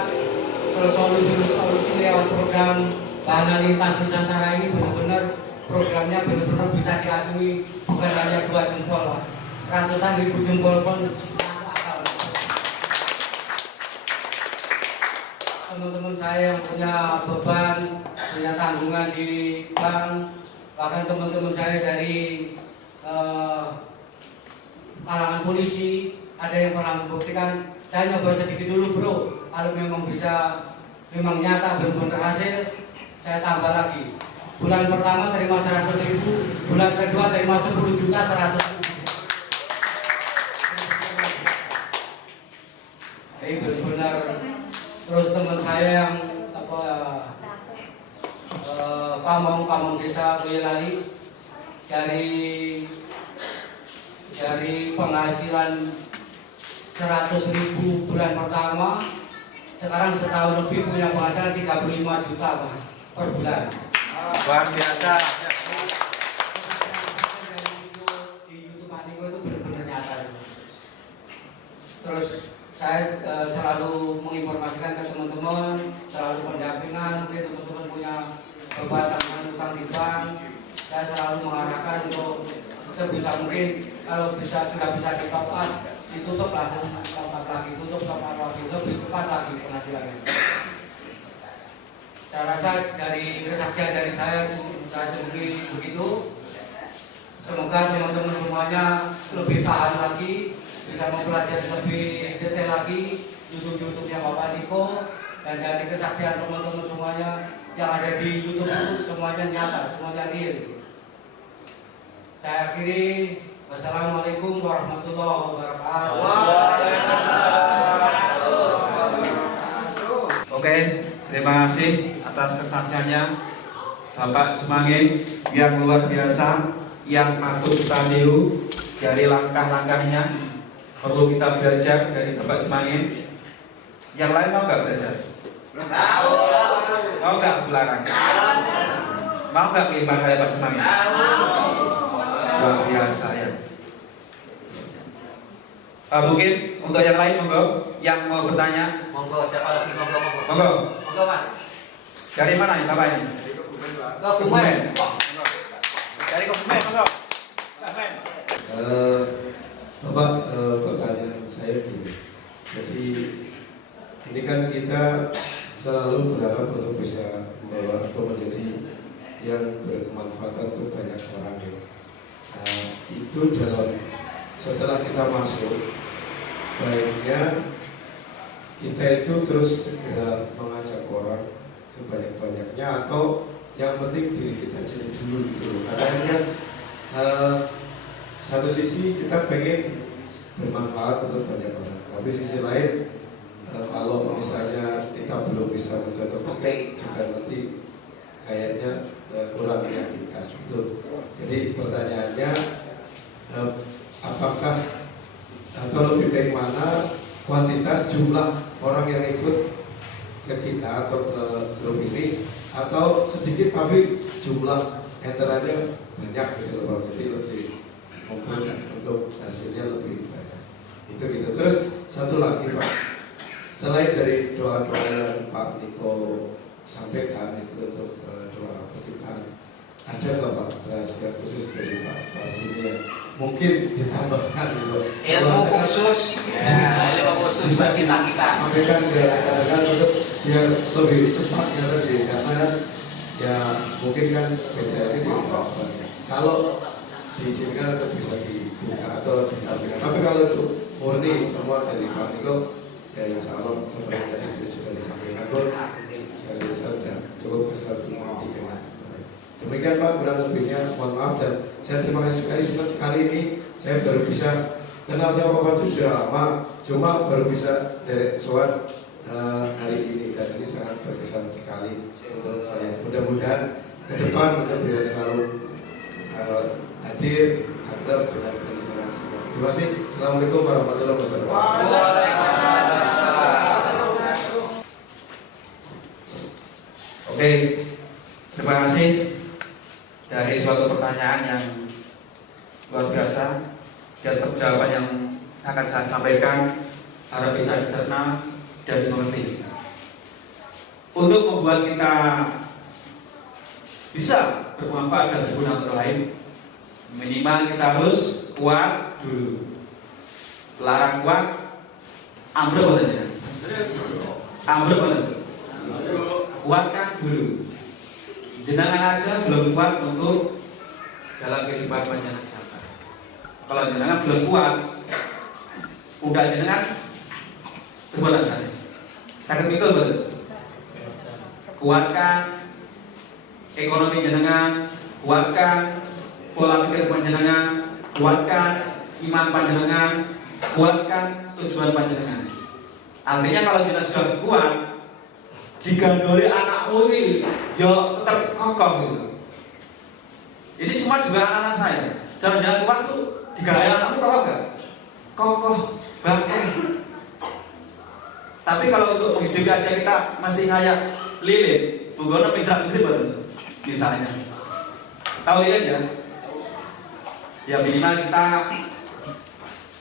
Terus solusi lewat program Bahana Lintas Nusantara ini benar-benar programnya benar-benar bisa diakui, bukan hanya 2 jempol Pak. Ratusan ribu jempol pun masuk akal. Teman-teman saya yang punya beban, punya tanggungan di bank, bahkan teman-teman saya dari kalangan polisi, ada yang pernah membuktikan, saya nyoba sedikit dulu bro, kalau memang bisa, memang nyata benar-benar hasil, saya tambah lagi. Bulan pertama terima 100.000, bulan kedua terima 10 juta 100.000. Ini benar-benar. Terus teman saya yang pamong desa Boyolali dari penghasilan 100.000 bulan pertama, sekarang setahun lebih punya penghasilan 35 juta Pak, per bulan. Luar biasa. Di YouTube Aniko itu benar-benar nyata. Terus saya selalu menginformasikan ke teman-teman, selalu pendampingan, mungkin teman-teman punya beban tanggungan utang di bank, saya selalu mengarahkan untuk sebisa mungkin kalau sudah bisa di top up, ditutup langsung top up lagi, lebih cepat lagi penghasilannya. Saya rasa dari kesaksian dari saya begitu. Semoga teman-teman semuanya lebih paham lagi, bisa mempelajari lebih detail lagi YouTube-nya Bapak Niko, dan dari kesaksian teman-teman semuanya yang ada di YouTube itu semuanya nyata, semuanya real. Saya akhiri. Wassalamualaikum warahmatullahi wabarakatuh. Oke, terima kasih atas kesaksiannya Bapak Semangin yang luar biasa, yang patut kita tiru dari langkah-langkahnya. Perlu kita belajar dari Bapak Semangin. Yang lain mau nggak belajar? Mau nggak belakang? Mau nggak lima kayak Bapak Semangin? Luar biasa ya. Mungkin untuk yang lain monggo, yang mau bertanya. Monggo, siapa lagi monggo? Monggo. Monggo Mas. Dari mana ini Bapak ini? Kebumen. Dari Kebumen, monggo. Kebumen. Bapak, pertanyaan saya gini. Jadi ini kan kita selalu berharap untuk bisa membawa atau menjadi yang berkemanfaatan untuk banyak orang. Itu setelah kita masuk, baiknya kita itu terus segera mengajak orang sebanyak-banyaknya, atau yang penting diri kita jadi dulu gitu. Karena satu sisi kita pengen bermanfaat untuk banyak orang, tapi sisi lain kalau misalnya kita belum bisa mencontohkan juga nanti kayaknya kurang meyakinkan itu. Jadi pertanyaannya, apakah atau lebih baik mana kuantitas jumlah orang yang ikut ke kita atau ke grup ini, atau sedikit tapi jumlah enterannya banyak gitu loh, jadi lebih mungkin untuk hasilnya lebih banyak itu gitu. Terus satu lagi Pak, selain dari doa-doa yang Pak Niko sampaikan itu untuk doa penciptaan, ada nggak Pak rahasia khusus dari Pak ini yang mungkin ditambahkan gitu? Ilmu khusus buat kita. Sampaikan ke rekan-rekan untuk biar lebih cepat ya tadi, karena ya mungkin kan beda ini kalau diizinkan atau bisa dibuka atau disampaikan. Tapi kalau itu murni semua dari Pak Niko, ya insya Allah seperti tadi sudah disampaikan pun saya sudah cukup besar mengerti dengan baik. Demikian Pak, kurang lebihnya mohon maaf, dan saya terima kasih sekali. Senang sekali ini saya baru bisa kenal sama Bapak itu sudah lama, cuma baru bisa dari soal hari ini, dan ini sangat berkesan sekali untuk saya. Mudah-mudahan ke depan untuk bisa selalu hadir akrab dengan teman-teman semua. Terima kasih. Assalamualaikum warahmatullahi wabarakatuh. Oke, terima kasih dari suatu pertanyaan yang luar biasa dan jawaban yang akan saya sampaikan harap bisa dicerna dan dimengerti. Untuk membuat kita bisa bermanfaat dan berguna untuk lain, minimal kita harus kuat dulu. Larang kuat, ambruk betul ya? Ambruk betul. Kuatkan dulu. Jenengan aja belum kuat untuk dalam kehidupan masyarakat. Kalau jenengan belum kuat, udah jenengan berbuat saja. Sakit pikul betul. Kuatkan ekonomi jenengan, kuatkan pola pikir panjenengan, kuatkan iman panjenengan, kuatkan tujuan panjenengan. Artinya kalau kita sudah kuat, digandoli anakmu ini, ya tetap kokoh gitu. Ini semua juga anak-anak saya. Jangan kuat tuh digandoli anakmu kokoh gak? Kokoh banget. Tapi kalau untuk menghidupi aja kita masih kayak lilin, bukan mitra betul misalnya. Tahu lilin ya? Ya minimal kita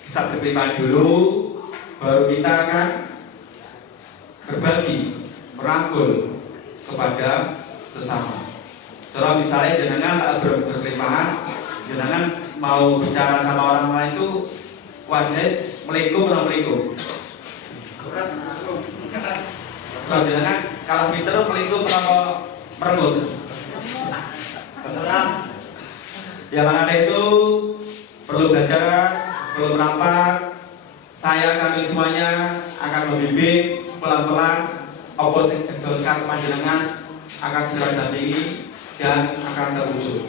bisa berterima dulu, baru kita akan berbagi, merangkul kepada sesama. Kalau misalnya jenengan berterima, jenengan mau bicara sama orang lain itu wajib melikum atau melikum. Panjenengan kalau pinter melingkup apa merengut? Yang ada itu perlu belajar, perlu merapat. Kami semuanya akan membimbing pelan-pelan. Oposisi cegoskan panjenengan akan segera dampingi dan akan terwujud.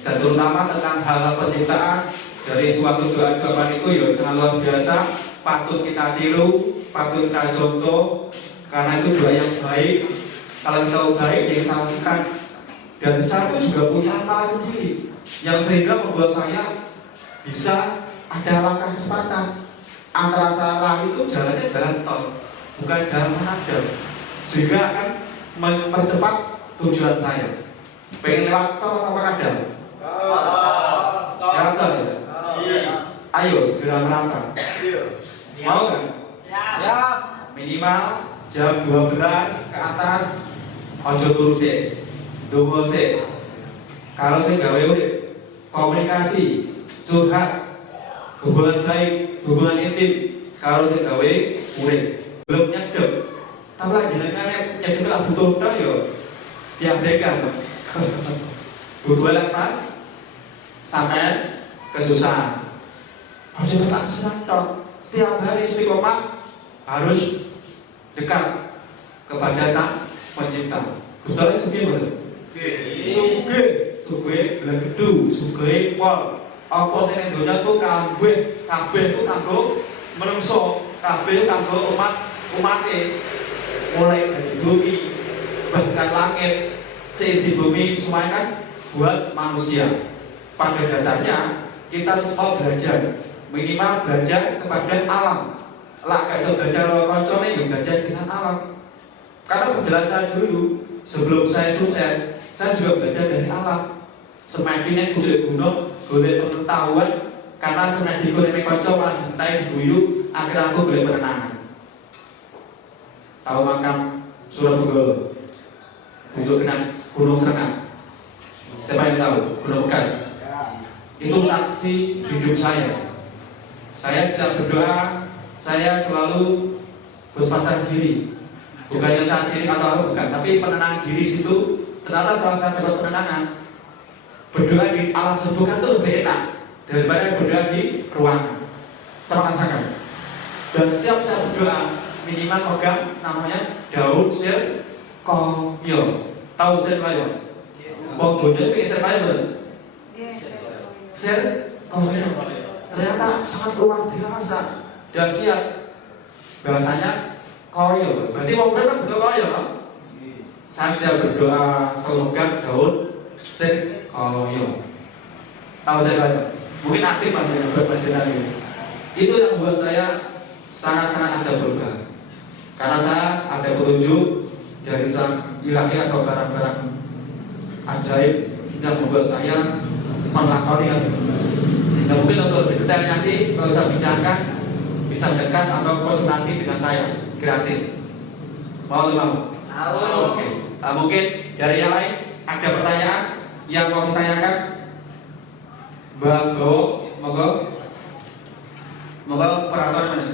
Dan terutama tentang hal-hal penciptaan dari suatu doa-doa itu ya sangat luar biasa, patut kita tiru, patut kita contoh, karena itu doa yang baik. Kalau kita baik ya kita lakukan. Dan saya itu juga punya amal sendiri yang sehingga membuat saya bisa ada langkah kesempatan antara saya lari itu jalannya jalan tol, bukan jalan menadar, sehingga akan mempercepat tujuan saya. Pengen lewat tol atau kadal? Lewat tol ya? Ayo segera merata. Mau kan? Siap. Minimal jam 12 ke atas ojo turu sik. Dongo sik. Kalau sing gawe urip, komunikasi, curhat, hubungan baik, hubungan intim, kalau sing gawe urip. Belum nyedek. Tapi jenengan nyedek lah butuh tok yo. Diabaikan. Hubungan pas sampai kesusahan. Ojo tak sunat tok. Setiap hari istiqomah harus dekat kepada Sang Pencipta. Gustore sugih mboten? Sugih blegedu, sugih pol. Apa sing ning donya ku kabeh ku kanggo menungso, kabeh kanggo umate. Mulai dari bumi, bahkan langit, seisi bumi semuanya kan buat manusia. Pada dasarnya kita semua belajar, minimal belajar kepada alam. Lah gak iso belajar karo kancane ya belajar dengan alam. Karena perjalanan saya dulu sebelum saya sukses, saya juga belajar dari alam. Semakin golek gunung, golek pengetahuan, karena semakin golek kanca malah ditai diguyu, akhirnya aku golek penenangan. Tahu makam Surabaya, tunjuk dengan Gunung Srengat. Siapa yang tahu? Gunung Mekar. Itu saksi hidup saya. Saya setiap berdoa, saya selalu berpasrah diri. Bukannya saya sirik atau apa, bukan, tapi penenangan diri situ ternyata salah satu dapat penenangan. Berdoa di alam terbuka itu lebih enak daripada berdoa di ruangan. Coba rasakan. Dan setiap saya berdoa minimal pegang namanya daun sirkoyo. Tahu sirkoyo? Wong bodoh itu sirkoyo. Sirkoyo. Ternyata sangat luar biasa. Dahsyat. Bahasanya koyo. Berarti wong kan berdoa koyo, no? Saya sudah berdoa semoga daun sirkoyo. Tahu sirkoyo? Mungkin asik panjenengan ini. Itu yang membuat saya sangat-sangat ada berubah. Karena saya ada petunjuk dari sang ilahi atau barang-barang ajaib yang membuat saya melakoni hal itu. Dan mungkin untuk lebih detail nanti kalau saya bicarakan bisa dekat atau konsultasi dengan saya gratis. Mau atau mau? Oke. Nah, mungkin dari yang lain ada pertanyaan yang mau ditanyakan? Mbak Go, moga peraturan mana?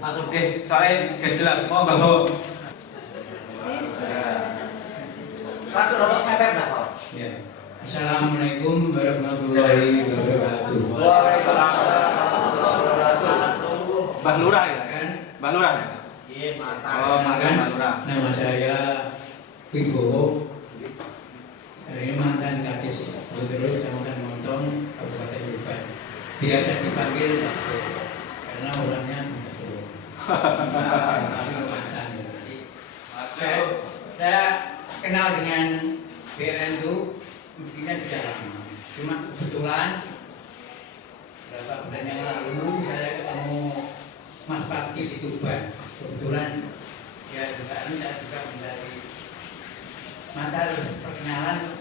Langsung oke, soalnya gak jelas mau bahwa Assalamualaikum warahmatullahi wabarakatuh. Mbah Lurah ya kan? Mbah Lurah ya? Iya, mantap. Oh, makan Mbah Lurah. Nama saya Wibowo. Ini mantan Kadis Terus Kecamatan Montong, Kabupaten Tuban. Biasa dipanggil Pak Bo, karena orangnya betul. Tapi mantan. Saya kenal dengan BRN itu mungkinnya sudah lama. Cuma kebetulan beberapa bulan yang lalu saya ketemu Mas Pasti di Tuban. Kebetulan ya juga saya juga mencari masa perkenalan,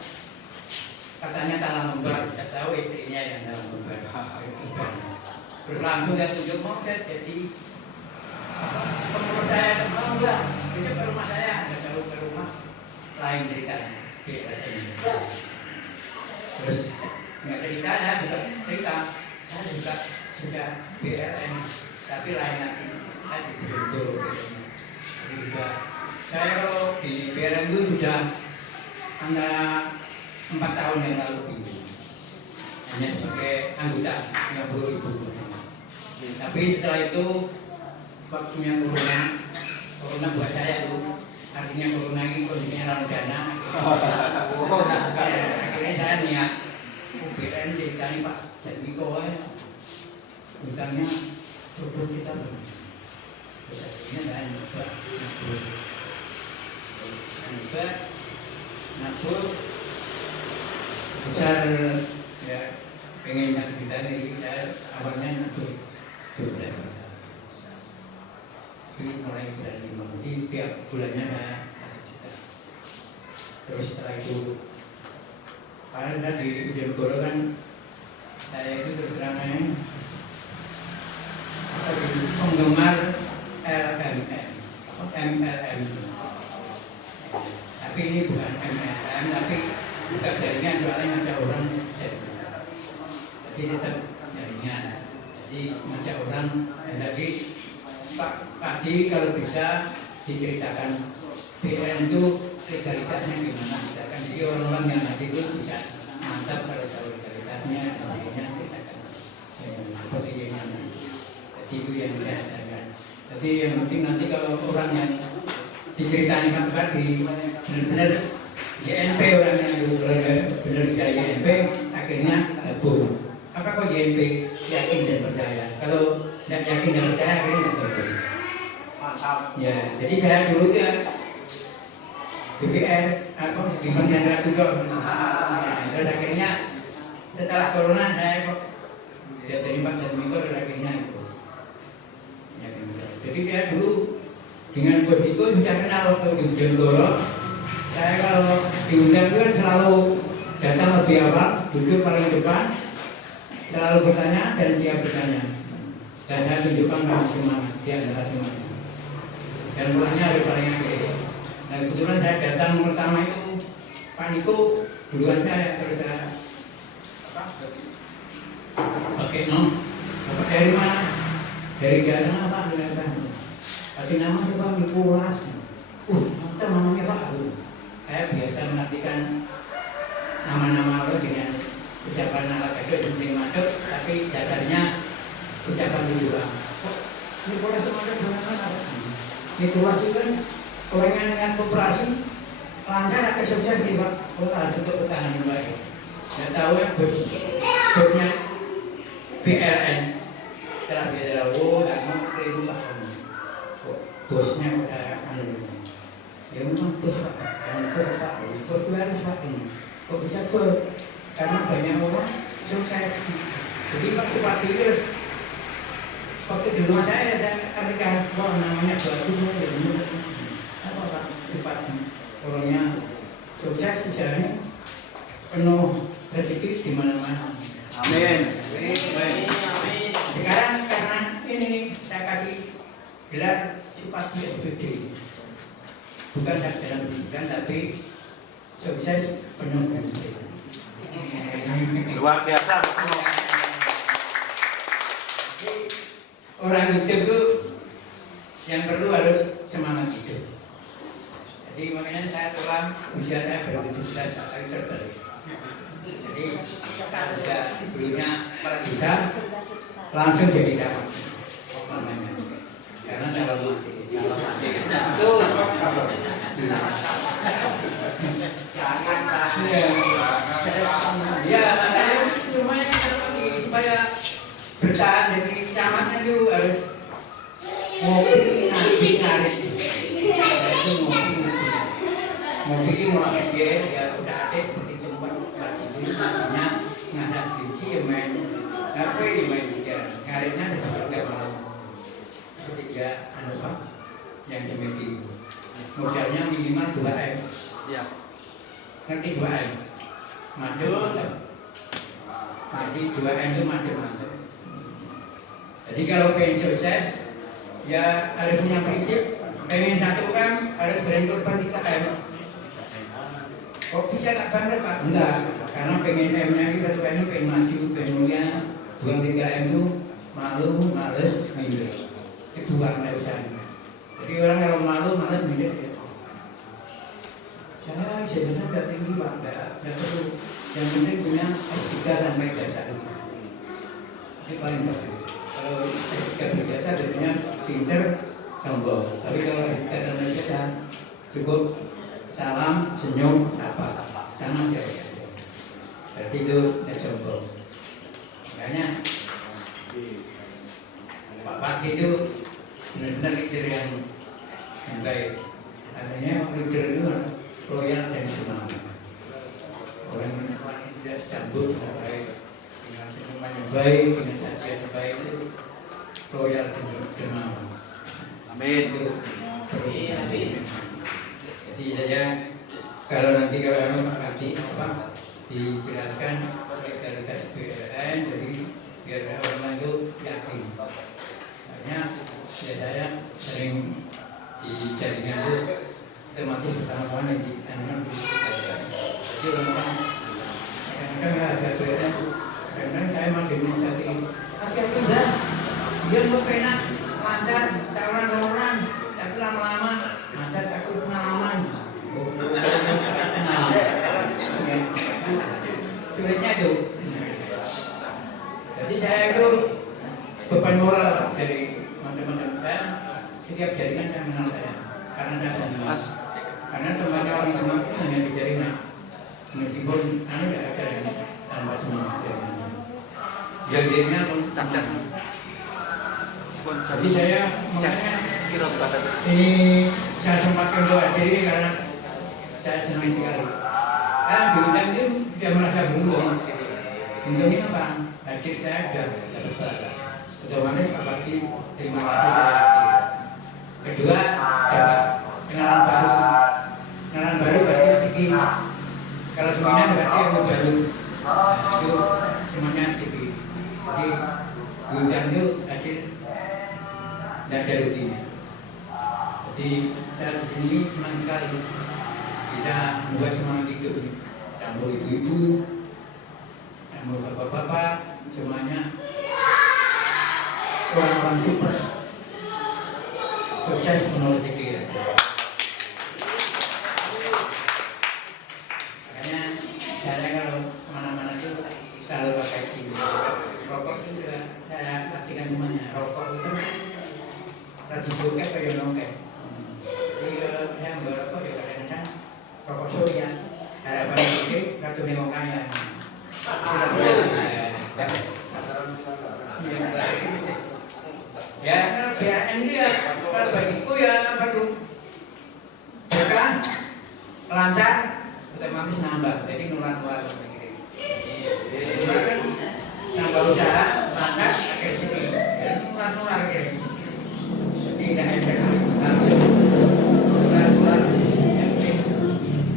katanya dalam membar, saya tahu istrinya yang dalam membar. Berlangsung dan tunjuk mau jadi pengurus saya, oh enggak, besok ke rumah saya, ada jauh ke rumah lain ceritanya. Terus nggak cerita ya, juga cerita, saya juga sudah BRN tapi lain lagi masih dibentuk. Jadi juga saya kalau di PLN itu sudah antara 4 tahun yang lalu gitu. Hanya sebagai anggota 50.000. Tapi setelah itu waktunya corona buat saya itu artinya corona ini kondisinya ramadana. Akhirnya saya niat UPN ceritanya Pak Jadwiko bukannya produk kita terus akhirnya saya nabur besar ya pengen nyatu kita ini saya awalnya nabur 12 juta jadi mulai berani jadi setiap bulannya saya 1 juta terus setelah itu karena di Bojonegoro kan saya itu terus terang penggemar MLM tapi ini bukan MLM tapi bukan jaringan soalnya ngajak orang jadi tetap jaringan jadi ngajak orang dan tadi Pak Haji kalau bisa diceritakan PLN itu legalitasnya gimana misalkan jadi orang-orang yang hadir itu bisa mantap kalau tahu legalitasnya intinya kita kan seperti yang nanti jadi itu yang saya ajarkan jadi yang penting nanti kalau orang yang diceritain Pak Bupati benar-benar JNP orangnya itu benar tidak JNP akhirnya gabung apa kok JNP yakin dan percaya kalau tidak yakin dan percaya akhirnya tidak gabung mantap ya jadi saya dulu ya BPR atau di Kementerian Ratu terus akhirnya setelah corona saya kok jadi Pak Jadwiko akhirnya itu ya, jadi dia dulu dengan bos itu sudah kenal waktu di Bojonegoro saya kalau diundang kan selalu datang lebih awal duduk paling depan selalu bertanya dan siap bertanya dan saya tunjukkan kamu semangat dia adalah semangat dan pulangnya ada paling akhir. Nah kebetulan saya datang pertama itu Pak Niko duluan saya terus saya pakai dapat dari mana? Dari Jakarta Pak kasih nama itu Pak Nikolas mantap namanya Pak saya biasa menartikan nama-nama itu dengan ucapan ala kado yang penting mantap tapi dasarnya ucapan itu juga Nikolas itu mantap apa? Nikolas itu kan orang yang kooperasi lancar ke sukses nih Pak harus untuk bertahan yang baik nggak tahu ya bosnya PLN setelah dia tahu dan mau itu Pak bosnya udah ya memang bos Pak yang Pak bos harus Pak kok bisa bos karena banyak orang sukses jadi Pak seperti itu waktu di rumah saya ketika namanya bagus ya apa Pak Bupati orangnya sukses misalnya penuh rezeki di mana-mana. Amin. Sekarang karena ini saya kasih gelar Bupati SPD bukan dalam pendidikan tapi sukses penuh rezeki. Luar biasa. Orang hidup itu yang perlu harus semangat hidup. Jadi makanya saya telah usia saya baru 17 tapi terbalik. Jadi saya sudah sebelumnya bisa langsung jadi calon namanya. Karena calon mati. Itu ya saya semuanya supaya bertahan jadi camatnya itu harus ngopi ngarit itu ngopi itu mulai ya udah ada seperti tempat lagi ini namanya ngasah sedikit ya main apa ya main tiga ngaritnya seperti tiga malam seperti dia Pak yang dimiliki modalnya minimal 2M Iya. ngerti 2M mantap jadi 2M itu mantap jadi kalau pengen sukses ya harus punya prinsip pengen 1M harus berani korban 3M kok bisa nggak bandel Pak? Enggak karena pengen M nya itu 1M pengen maju pengen mulia bukan 3M itu malu, males, minder. Itu warna usaha. Jadi orang kalau malu, males, minder. Saya sebenarnya nggak tinggi Pak, nggak perlu. Yang penting punya S3 sampai jasa. Itu paling bagus. Kalau S3 berjasa biasanya pinter, sombong. Tapi kalau S3 sampai jasa cukup salam, senyum, apa sama siapa. Berarti itu sombong. Makanya Pak Pati itu benar-benar leader yang baik. Artinya leader itu loyal dan dermawan. Orang yang tidak cabut dengan baik, dengan senyuman yang baik, dengan sajian yang baik itu loyal dan dermawan. Amin. Jadi saya kalau nanti kalau Pak Pati dijelaskan dari BLN, jadi biar orang itu yakin. Makanya ya saya sering di jaringan itu termati bersama-sama yang di anuan publikasikan. Jadi orang-orang kadang-kadang ada BLN, kadang-kadang saya malah dinasihati, hati-hati dah, dia mau penak, lancar, calon orang, tapi lama-lama lancar takut pengalaman. Sulitnya itu. Jadi saya itu beban moral dari teman-teman saya. Setiap jaringan saya mengenal saya, karena saya mengenal. Karena temannya orang semua itu hanya di jaringan. Meskipun anu tidak ada yang tanpa semua jaringan. Jaringan pun cacas. Jadi saya makanya ini saya sempatkan doa diri karena saya senang sekali. Diundang itu sudah merasa beruntung. Untungnya apa? Hadir saya sudah dapat balas. Otomatis Pak Pati terima kasih saya hadir. Kedua, dapat kenalan baru. Kenalan baru berarti rezeki. Kalau seminar berarti ilmu baru. Itu semuanya rezeki. Jadi diundang itu hadir tidak ada ruginya. Jadi saya di sini senang sekali bisa membuat semangat hidup. Campur ibu-ibu, campur bapak-bapak, semuanya orang-orang super, sukses menurut saya. Makanya saya kalau kemana-mana itu selalu pakai cium. Rokok itu juga saya artikan semuanya. Rokok itu rajin bokeh kayak nongkeh. Jadi kalau saya merokok ya kadang-kadang rokok surya. Harapan itu ratu nengok kaya. Ya, BLN itu ya, kalau bagiku ya apa tuh? Bukan lancar, otomatis nambah, jadi nular-nular seperti ini. Kan nambah usaha, lancar, kayak sini, nular-nular kayak sini. Tidak ada nular-nular.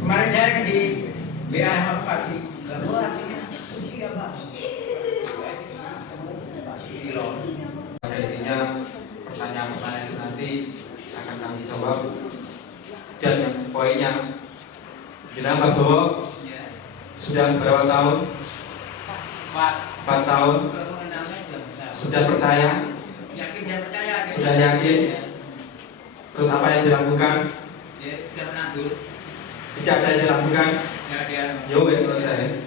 Kemarin saya di BA sama Pati, bahwa artinya siapa? Pada intinya pertanyaan-pertanyaan itu nanti akan kami jawab. Dan poinnya, bilang Pak Bowo sudah berapa tahun? 4 tahun. Sudah percaya? Sudah yakin? Terus apa yang dilakukan? Tidak ada yang dilakukan? Ya wes selesai.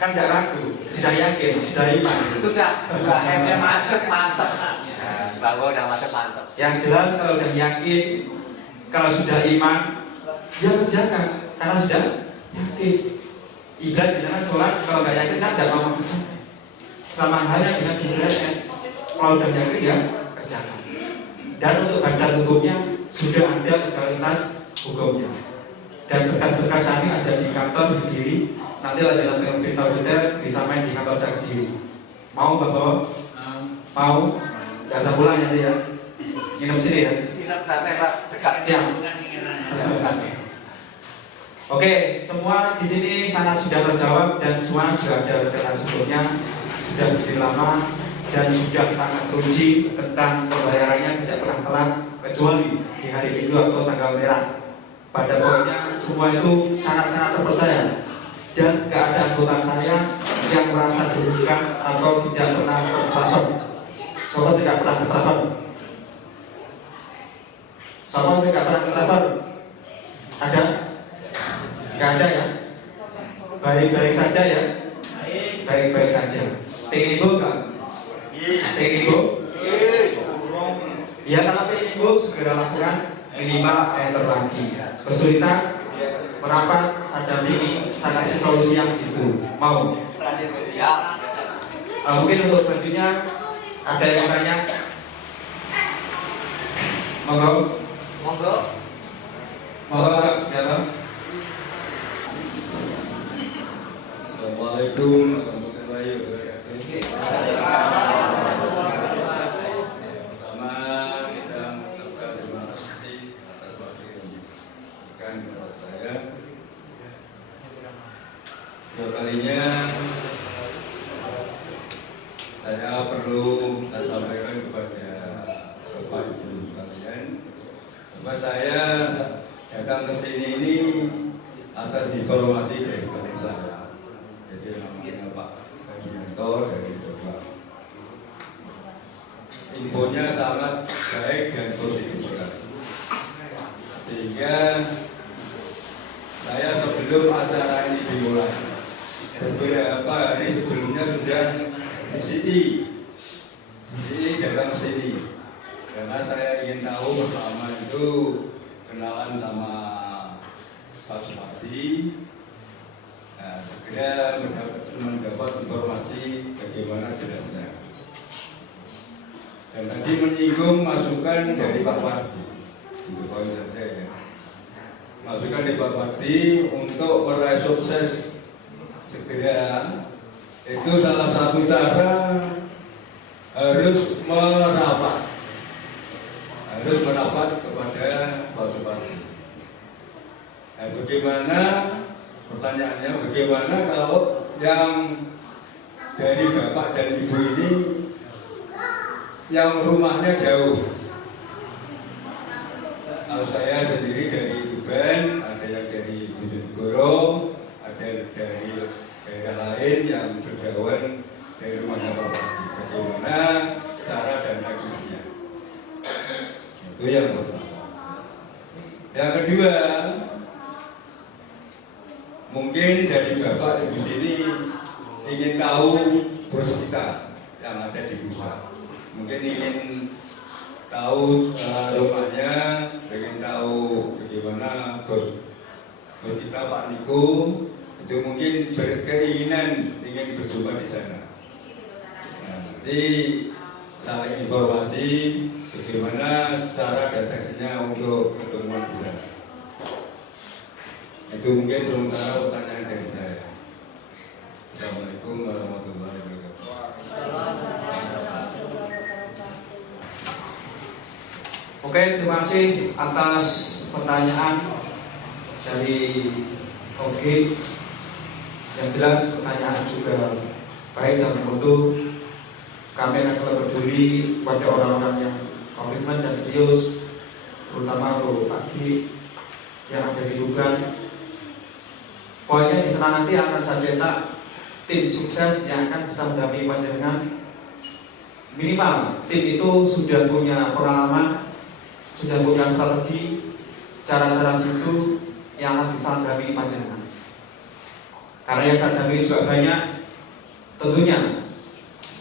Kan tidak ragu, sudah yakin, sudah iman. Sudah masuk mantap. Bahwa udah masuk mantap. Yang jelas kalau sudah yakin, kalau sudah iman, ya kerjakan karena sudah yakin. Ibadah dengan sholat kalau nggak yakin kan tidak mau kerjakan. Sama halnya dengan BLN, kalau sudah yakin ya kerjakan. Dan untuk badan hukumnya sudah ada legalitas hukumnya. Dan berkas-berkas kami ada di kantor berdiri. Nanti lah dalam berita bisa main di kantor saya berdiri. Mau Bapak? Mau? Gak usah pulang nanti ya. Nginep sini ya. Tidak santai Pak, dekat Ya. dengan Oke, semua di sini sangat sudah terjawab dan semua juga ada berkas sebelumnya sudah begitu lama dan sudah sangat teruji tentang pembayarannya tidak pernah telat kecuali di hari Minggu atau tanggal merah. Pada poinnya semua itu sangat-sangat terpercaya dan gak ada anggota saya yang merasa dirugikan atau tidak pernah tertransfer? Siapa tidak pernah tertransfer? Siapa tidak pernah tertransfer? Ada? Nggak ada ya? Baik-baik saja ya? Baik-baik saja. Pengen ibu nggak? Pengen ibu? Ya kalau pengen ibu segera lakukan minimal enter lagi. Kesulitan merapat sadar ini, saya kasih solusi yang jitu. Mau? Mungkin untuk selanjutnya ada yang tanya? Monggo. Monggo. Monggo Kak Senjata. Assalamualaikum warahmatullahi wabarakatuh. Pertama kita mengucapkan terima kasih atas waktu yang diberikan kepada saya. Dua kalinya saya perlu sampaikan kepada Bapak Ibu sekalian bahwa saya datang ke sini ini atas informasi dari teman saya. Jadi namanya Pak Hajianto dari Jogja. Infonya sangat baik dan positif sekali. Sehingga saya sebelum acara ini dimulai, beberapa hari sebelumnya sudah di sini datang ke sini. Karena saya ingin tahu pertama itu kenalan sama Pak Supardi. Nah, segera mendapat informasi bagaimana jelasnya. Dan tadi menyinggung masukan dari Pak Wardi, itu poin saja ya. Masukan dari Pak Wardi untuk meraih sukses segera, itu salah satu cara harus merapat kepada Pak Supardi. Nah, bagaimana? Pertanyaannya, bagaimana kalau yang dari bapak dan ibu ini yang rumahnya jauh? Kalau saya sendiri dari Tuban, ada yang dari Bojonegoro, ada dari daerah lain yang berjauhan dari rumahnya bapak. Bagaimana cara dan teknisnya? Itu yang pertama. Yang kedua, mungkin dari Bapak Ibu sini ingin tahu bos kita yang ada di pusat. Mungkin ingin tahu rumahnya, ingin tahu bagaimana bos kita Pak Niko. Itu mungkin berkeinginan ingin berjumpa di sana. Nah, nanti saling informasi bagaimana cara dan tekniknya untuk ketemuan di sana. Itu mungkin sementara pertanyaan dari saya. Assalamualaikum warahmatullahi wabarakatuh. Oke, terima kasih atas pertanyaan dari Oke. Yang jelas pertanyaan juga baik dan bermutu. Kami akan selalu peduli pada orang-orang yang komitmen dan serius, terutama untuk pagi yang ada di Tuban. Pokoknya di sana nanti akan saya cetak tim sukses yang akan bisa mendampingi panjenengan. Minimal tim itu sudah punya pengalaman, sudah punya strategi, cara-cara situ yang akan bisa mendampingi panjenengan. Karena yang saya dampingi juga banyak, tentunya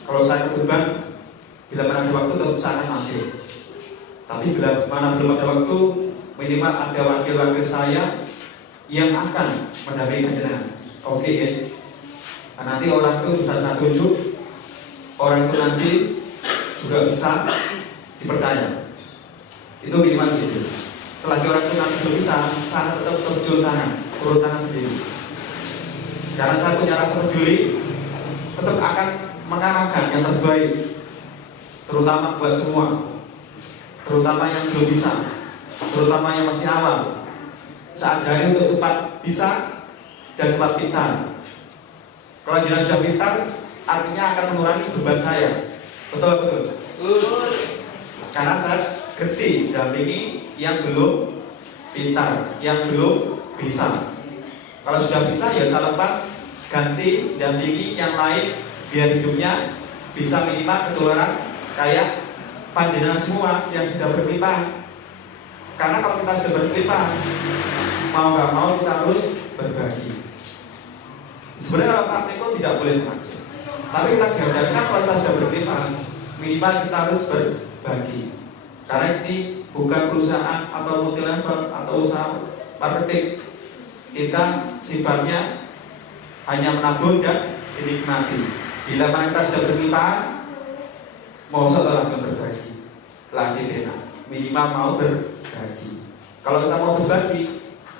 kalau saya ke Tuban, bila mana ada waktu tentu saya akan ambil. Tapi bila mana belum ada waktu, minimal ada wakil-wakil saya yang akan mendampingi panjenengan. Oke ya. Nah, nanti orang itu bisa saya tunjuk, orang itu nanti juga bisa dipercaya. Itu minimal segitu. Selagi orang itu nanti belum bisa, saya tetap terjun tangan, turun tangan sendiri. Karena saya punya rasa peduli, tetap akan mengarahkan yang terbaik, terutama buat semua, terutama yang belum bisa, terutama yang masih awal. Saya ajari untuk cepat bisa dan cepat pintar. Kalau jenazah sudah pintar, artinya akan mengurangi beban saya. Betul. Karena saya gerti dampingi yang belum pintar, yang belum bisa. Kalau sudah bisa ya saya lepas, ganti dampingi yang lain biar hidupnya bisa minimal ketularan kayak panjenengan semua yang sudah berkelimpahan. Karena kalau kita sudah berkelimpahan, mau nggak mau kita harus berbagi. Sebenarnya kalau praktikum tidak boleh mengajar, tapi kita diajarkan kalau kita sudah berkelimpahan, minimal kita harus berbagi. Karena ini bukan perusahaan atau multi level atau usaha marketing. Kita sifatnya hanya menabung dan dinikmati. Bila mana kita sudah berkelimpahan, mau setelah berbagi, lagi enak. Minimal mau berbagi. Kalau kita mau berbagi,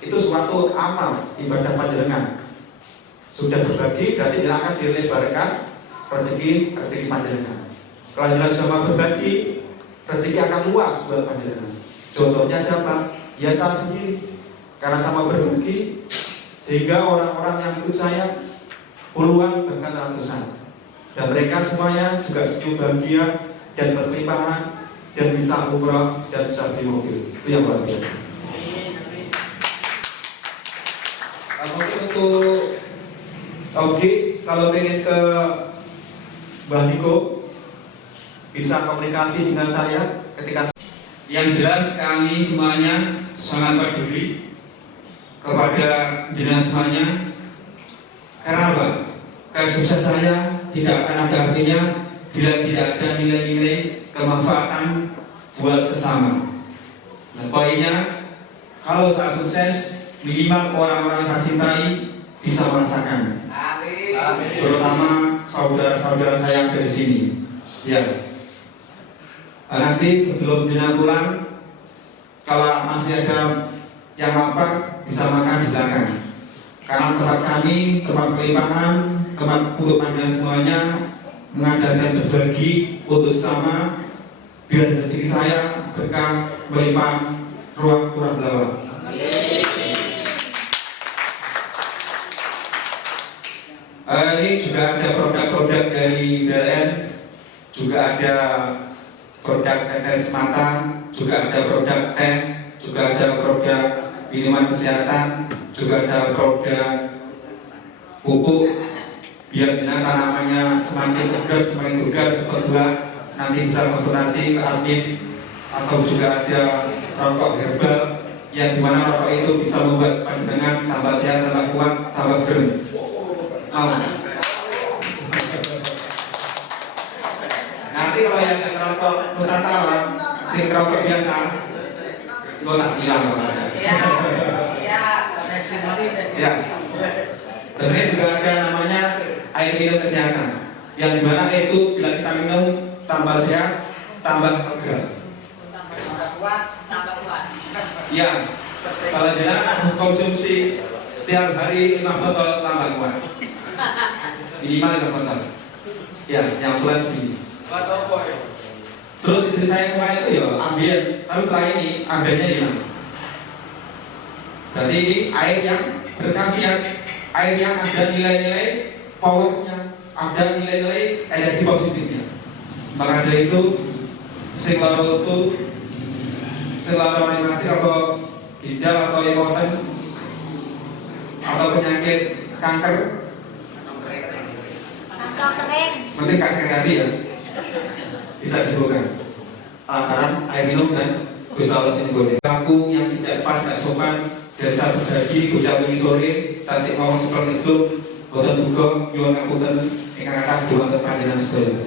itu suatu amal ibadah panjenengan. Sudah berbagi berarti tidak akan dilebarkan rezeki panjenengan. Kalau jelas sama berbagi, rezeki akan luas buat panjenengan. Contohnya siapa? Ya saya sendiri. Karena sama berbagi, sehingga orang-orang yang ikut saya puluhan bahkan ratusan. Dan mereka semuanya juga senyum bahagia dan berlimpahan dan bisa umrah dan bisa beli mobil. Itu yang luar biasa. Mungkin untuk Oke, kalau pengen ke Mbah Niko bisa komunikasi dengan saya ketika. Yang jelas kami semuanya sangat peduli kepada jenengan semuanya. Karena apa? Kesuksesan saya tidak akan ada artinya bila tidak ada nilai-nilai kemanfaatan buat sesama. Nah, poinnya, kalau saya sukses, minimal orang-orang saya cintai bisa merasakan. Amin. Terutama saudara-saudara saya yang dari sini. Ya. Nanti sebelum jenengan pulang, kalau masih ada yang lapar bisa makan di belakang. Karena tempat kami, tempat kelimpahan, tempat untuk panjenengan semuanya mengajarkan berbagi untuk sesama biar rezeki saya berkah melimpah ruang turah belawak. Ini juga ada produk-produk dari BLN, juga ada produk tetes mata, juga ada produk teh, juga ada produk minuman kesehatan, juga ada produk pupuk biar tanamannya semakin segar, semakin bugar, cepat tua. Nanti bisa konsultasi ke admin. Atau juga ada rokok herbal yang dimana rokok itu bisa membuat panjenengan tambah sehat, tambah kuat, tambah keren. Nanti kalau yang rokok Nusantara, sing rokok biasa, itu tak hilang. Ya. Terus ini juga ada namanya air minum kesehatan, yang dimana itu bila kita minum tambah sehat, tambah lega. Ya, kalau jenengan harus konsumsi setiap hari 5 botol tambah kuat. Minimal 5 botol. Ya, yang plus ini. Terus istri saya kemarin itu ya ambil, terus setelah ini ambilnya hilang. Jadi ini air yang berkhasiat, air yang ada nilai-nilai powernya, ada nilai-nilai energi positifnya. Maka dari itu selalu animasi atau ginjal atau imunisasi atau penyakit kanker penting kasih tadi ya bisa disembuhkan lantaran air minum dan Gusti Allah ini boleh. Aku yang tidak pas dan sopan dari saat berbagi ucap wingi sore tasik ngomong seperti itu boten duga nyuwun ngapunten ingkang kathah dhumateng panjenengan sedaya.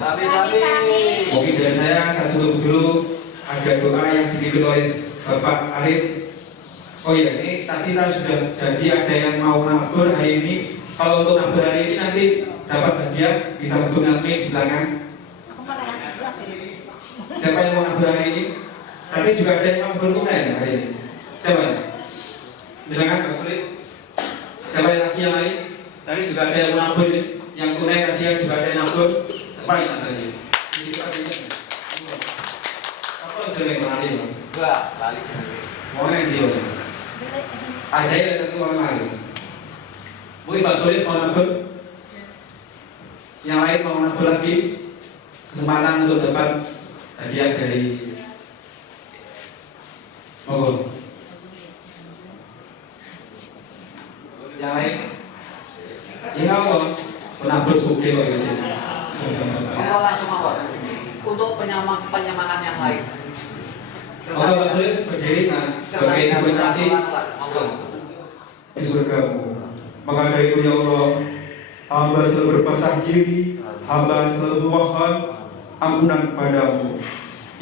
Mungkin dari saya cukup dulu. Ada doa yang dipimpin oleh Bapak Arif. Oh iya, ini tadi saya sudah janji ada yang mau nabur hari ini. Kalau untuk nabur hari ini nanti dapat hadiah, bisa hubungi di belakang. Siapa yang mau nabur hari ini? Tadi juga ada yang mau nabur tunai hari ini. Siapa? Silakan Pak Sulit. Siapa yang lagi yang lain? Tadi juga ada yang mau nabur ini. Yang tunai tadi juga ada yang nabur. Siapa yang tadi? Jelek lali loh. Enggak, lali sendiri. Mau yang dia. Aja ya tapi orang lali. Mungkin Pak Sulis mau nabur. Yang lain mau nabur lagi. Kesempatan untuk dapat hadiah dari monggo. Yang lain Ya ngawon, menabur suke kok isi. Monggo langsung mawon. Untuk penyemangat yang lain. Oke Pak Sulis, berdiri sebagai dokumentasi Monggo. Di surgamu. Maka dari itu ya Allah, hamba selalu berpasrah diri, hamba selalu memohon ampunan kepadamu.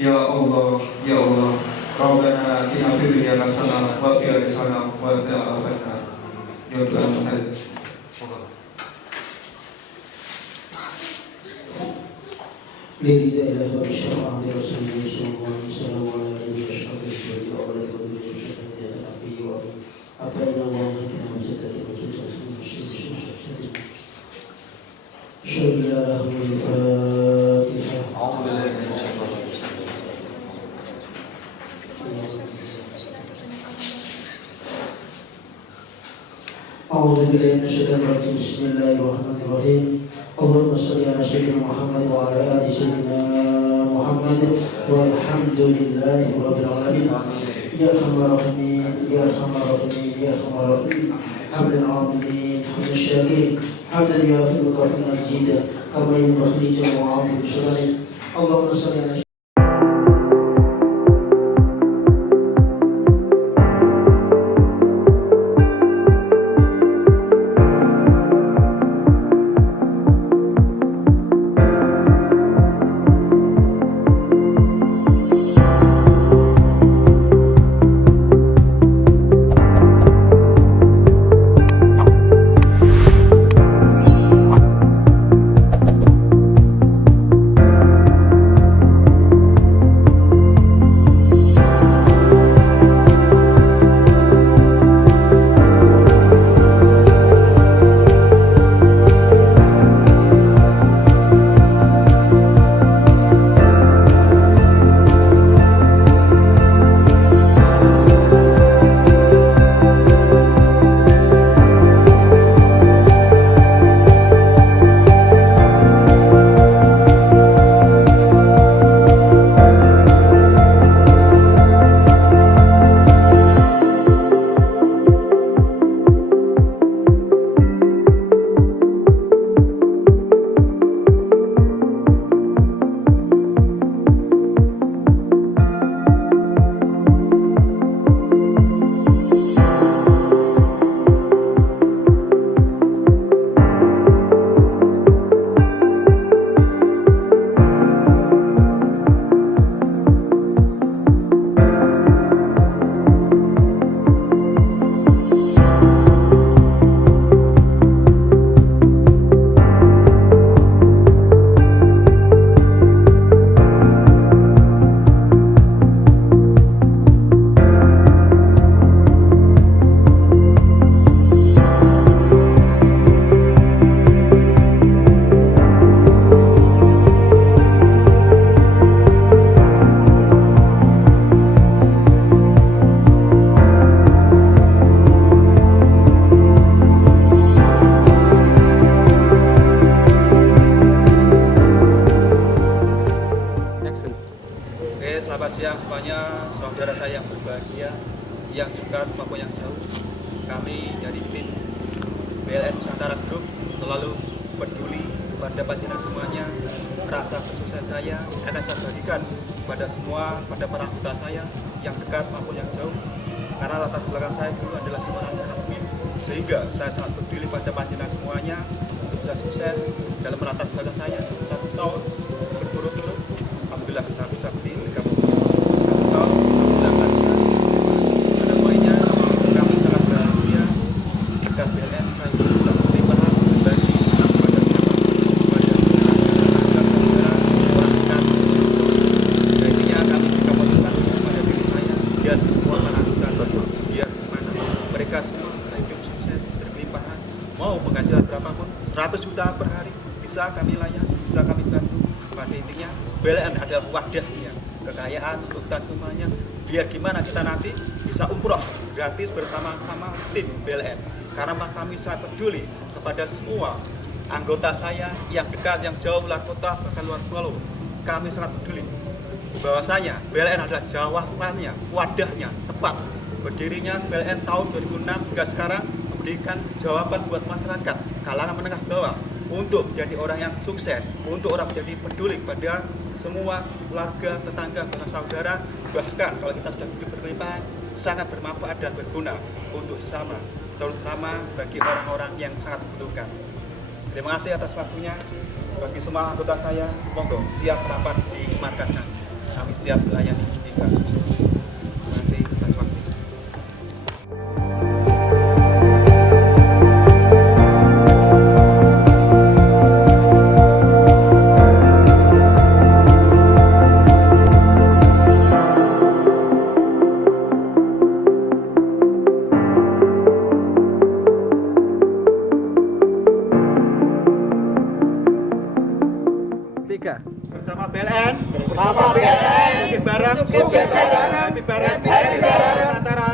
Ya Allah, ya Allah, Rabbana atina fid dunya hasanah wa fil akhirati hasanah wa qina adzabannar. Ya doa saya. لله إله وبالشفاعة رسوله صلى الله عليه وسلم وعلى آله وصحبه وسلم وعلى آله وصحبه وسلم أبينا وأمتنا وجدتنا وجدتنا شهد له الفاتحة. أعوذ بالله من الشيطان الرجيم. أعوذ بالله من الشيطان الرجيم. بسم الله الرحمن الرحيم. اللهم صل على سيدنا محمد وعلى آل سيدنا محمد والحمد لله رب العالمين. يا أرحم الراحمين يا أرحم الراحمين يا أرحم الراحمين. حمد العاملين حمد الشاكرين حمدا يوافي مضافا مجيدا كما ينبغي لجل وعظيم بسلطانه. اللهم صل على Selamat siang semuanya, saudara saya yang berbahagia, yang dekat maupun yang jauh. Kami dari tim BLN Nusantara Group selalu peduli kepada panjenengan semuanya. Rasa kesuksesan saya akan saya bagikan pada semua, pada para anggota saya yang dekat maupun yang jauh. Karena latar belakang saya dulu adalah seorang admin, sehingga saya sangat peduli pada panjenengan semuanya untuk bisa sukses dalam latar belakang saya 1 tahun berturut-turut. Alhamdulillah bisa berdiri. Pada poinnya kami sangat bahagia dekat BLN saya bisa berlimpahan berbagi kepada orang dekat. Intinya kami juga motivasi kepada diri saya dan semua anak anggota saya biar gimana mereka semua bisa hidup sukses berlimpahan. Mau penghasilan berapapun 100 juta per hari bisa kami layani, bisa kami bantu. Pada intinya BLN adalah wadahnya kekayaan untuk kita semuanya, biar gimana kita nanti bisa umroh gratis bersama-sama tim BLN. Karena kami sangat peduli kepada semua anggota saya yang dekat, yang jauh, luar kota, bahkan luar pulau. Kami sangat peduli bahwasanya BLN adalah jawabannya, wadahnya tepat. Berdirinya BLN tahun 2006 hingga sekarang memberikan jawaban buat masyarakat kalangan menengah bawah untuk menjadi orang yang sukses, untuk orang menjadi peduli pada semua keluarga, tetangga, bahkan saudara, bahkan kalau kita sudah hidup berlimpah sangat bermanfaat dan berguna untuk sesama, terutama bagi orang-orang yang sangat membutuhkan. Terima kasih atas waktunya. Bagi semua anggota saya, monggo siap rapat di markas kami. Kami siap melayani hingga sukses. Terima kasih atas waktunya. Bersama BLN, sukses bareng, happy bareng, Nusantara,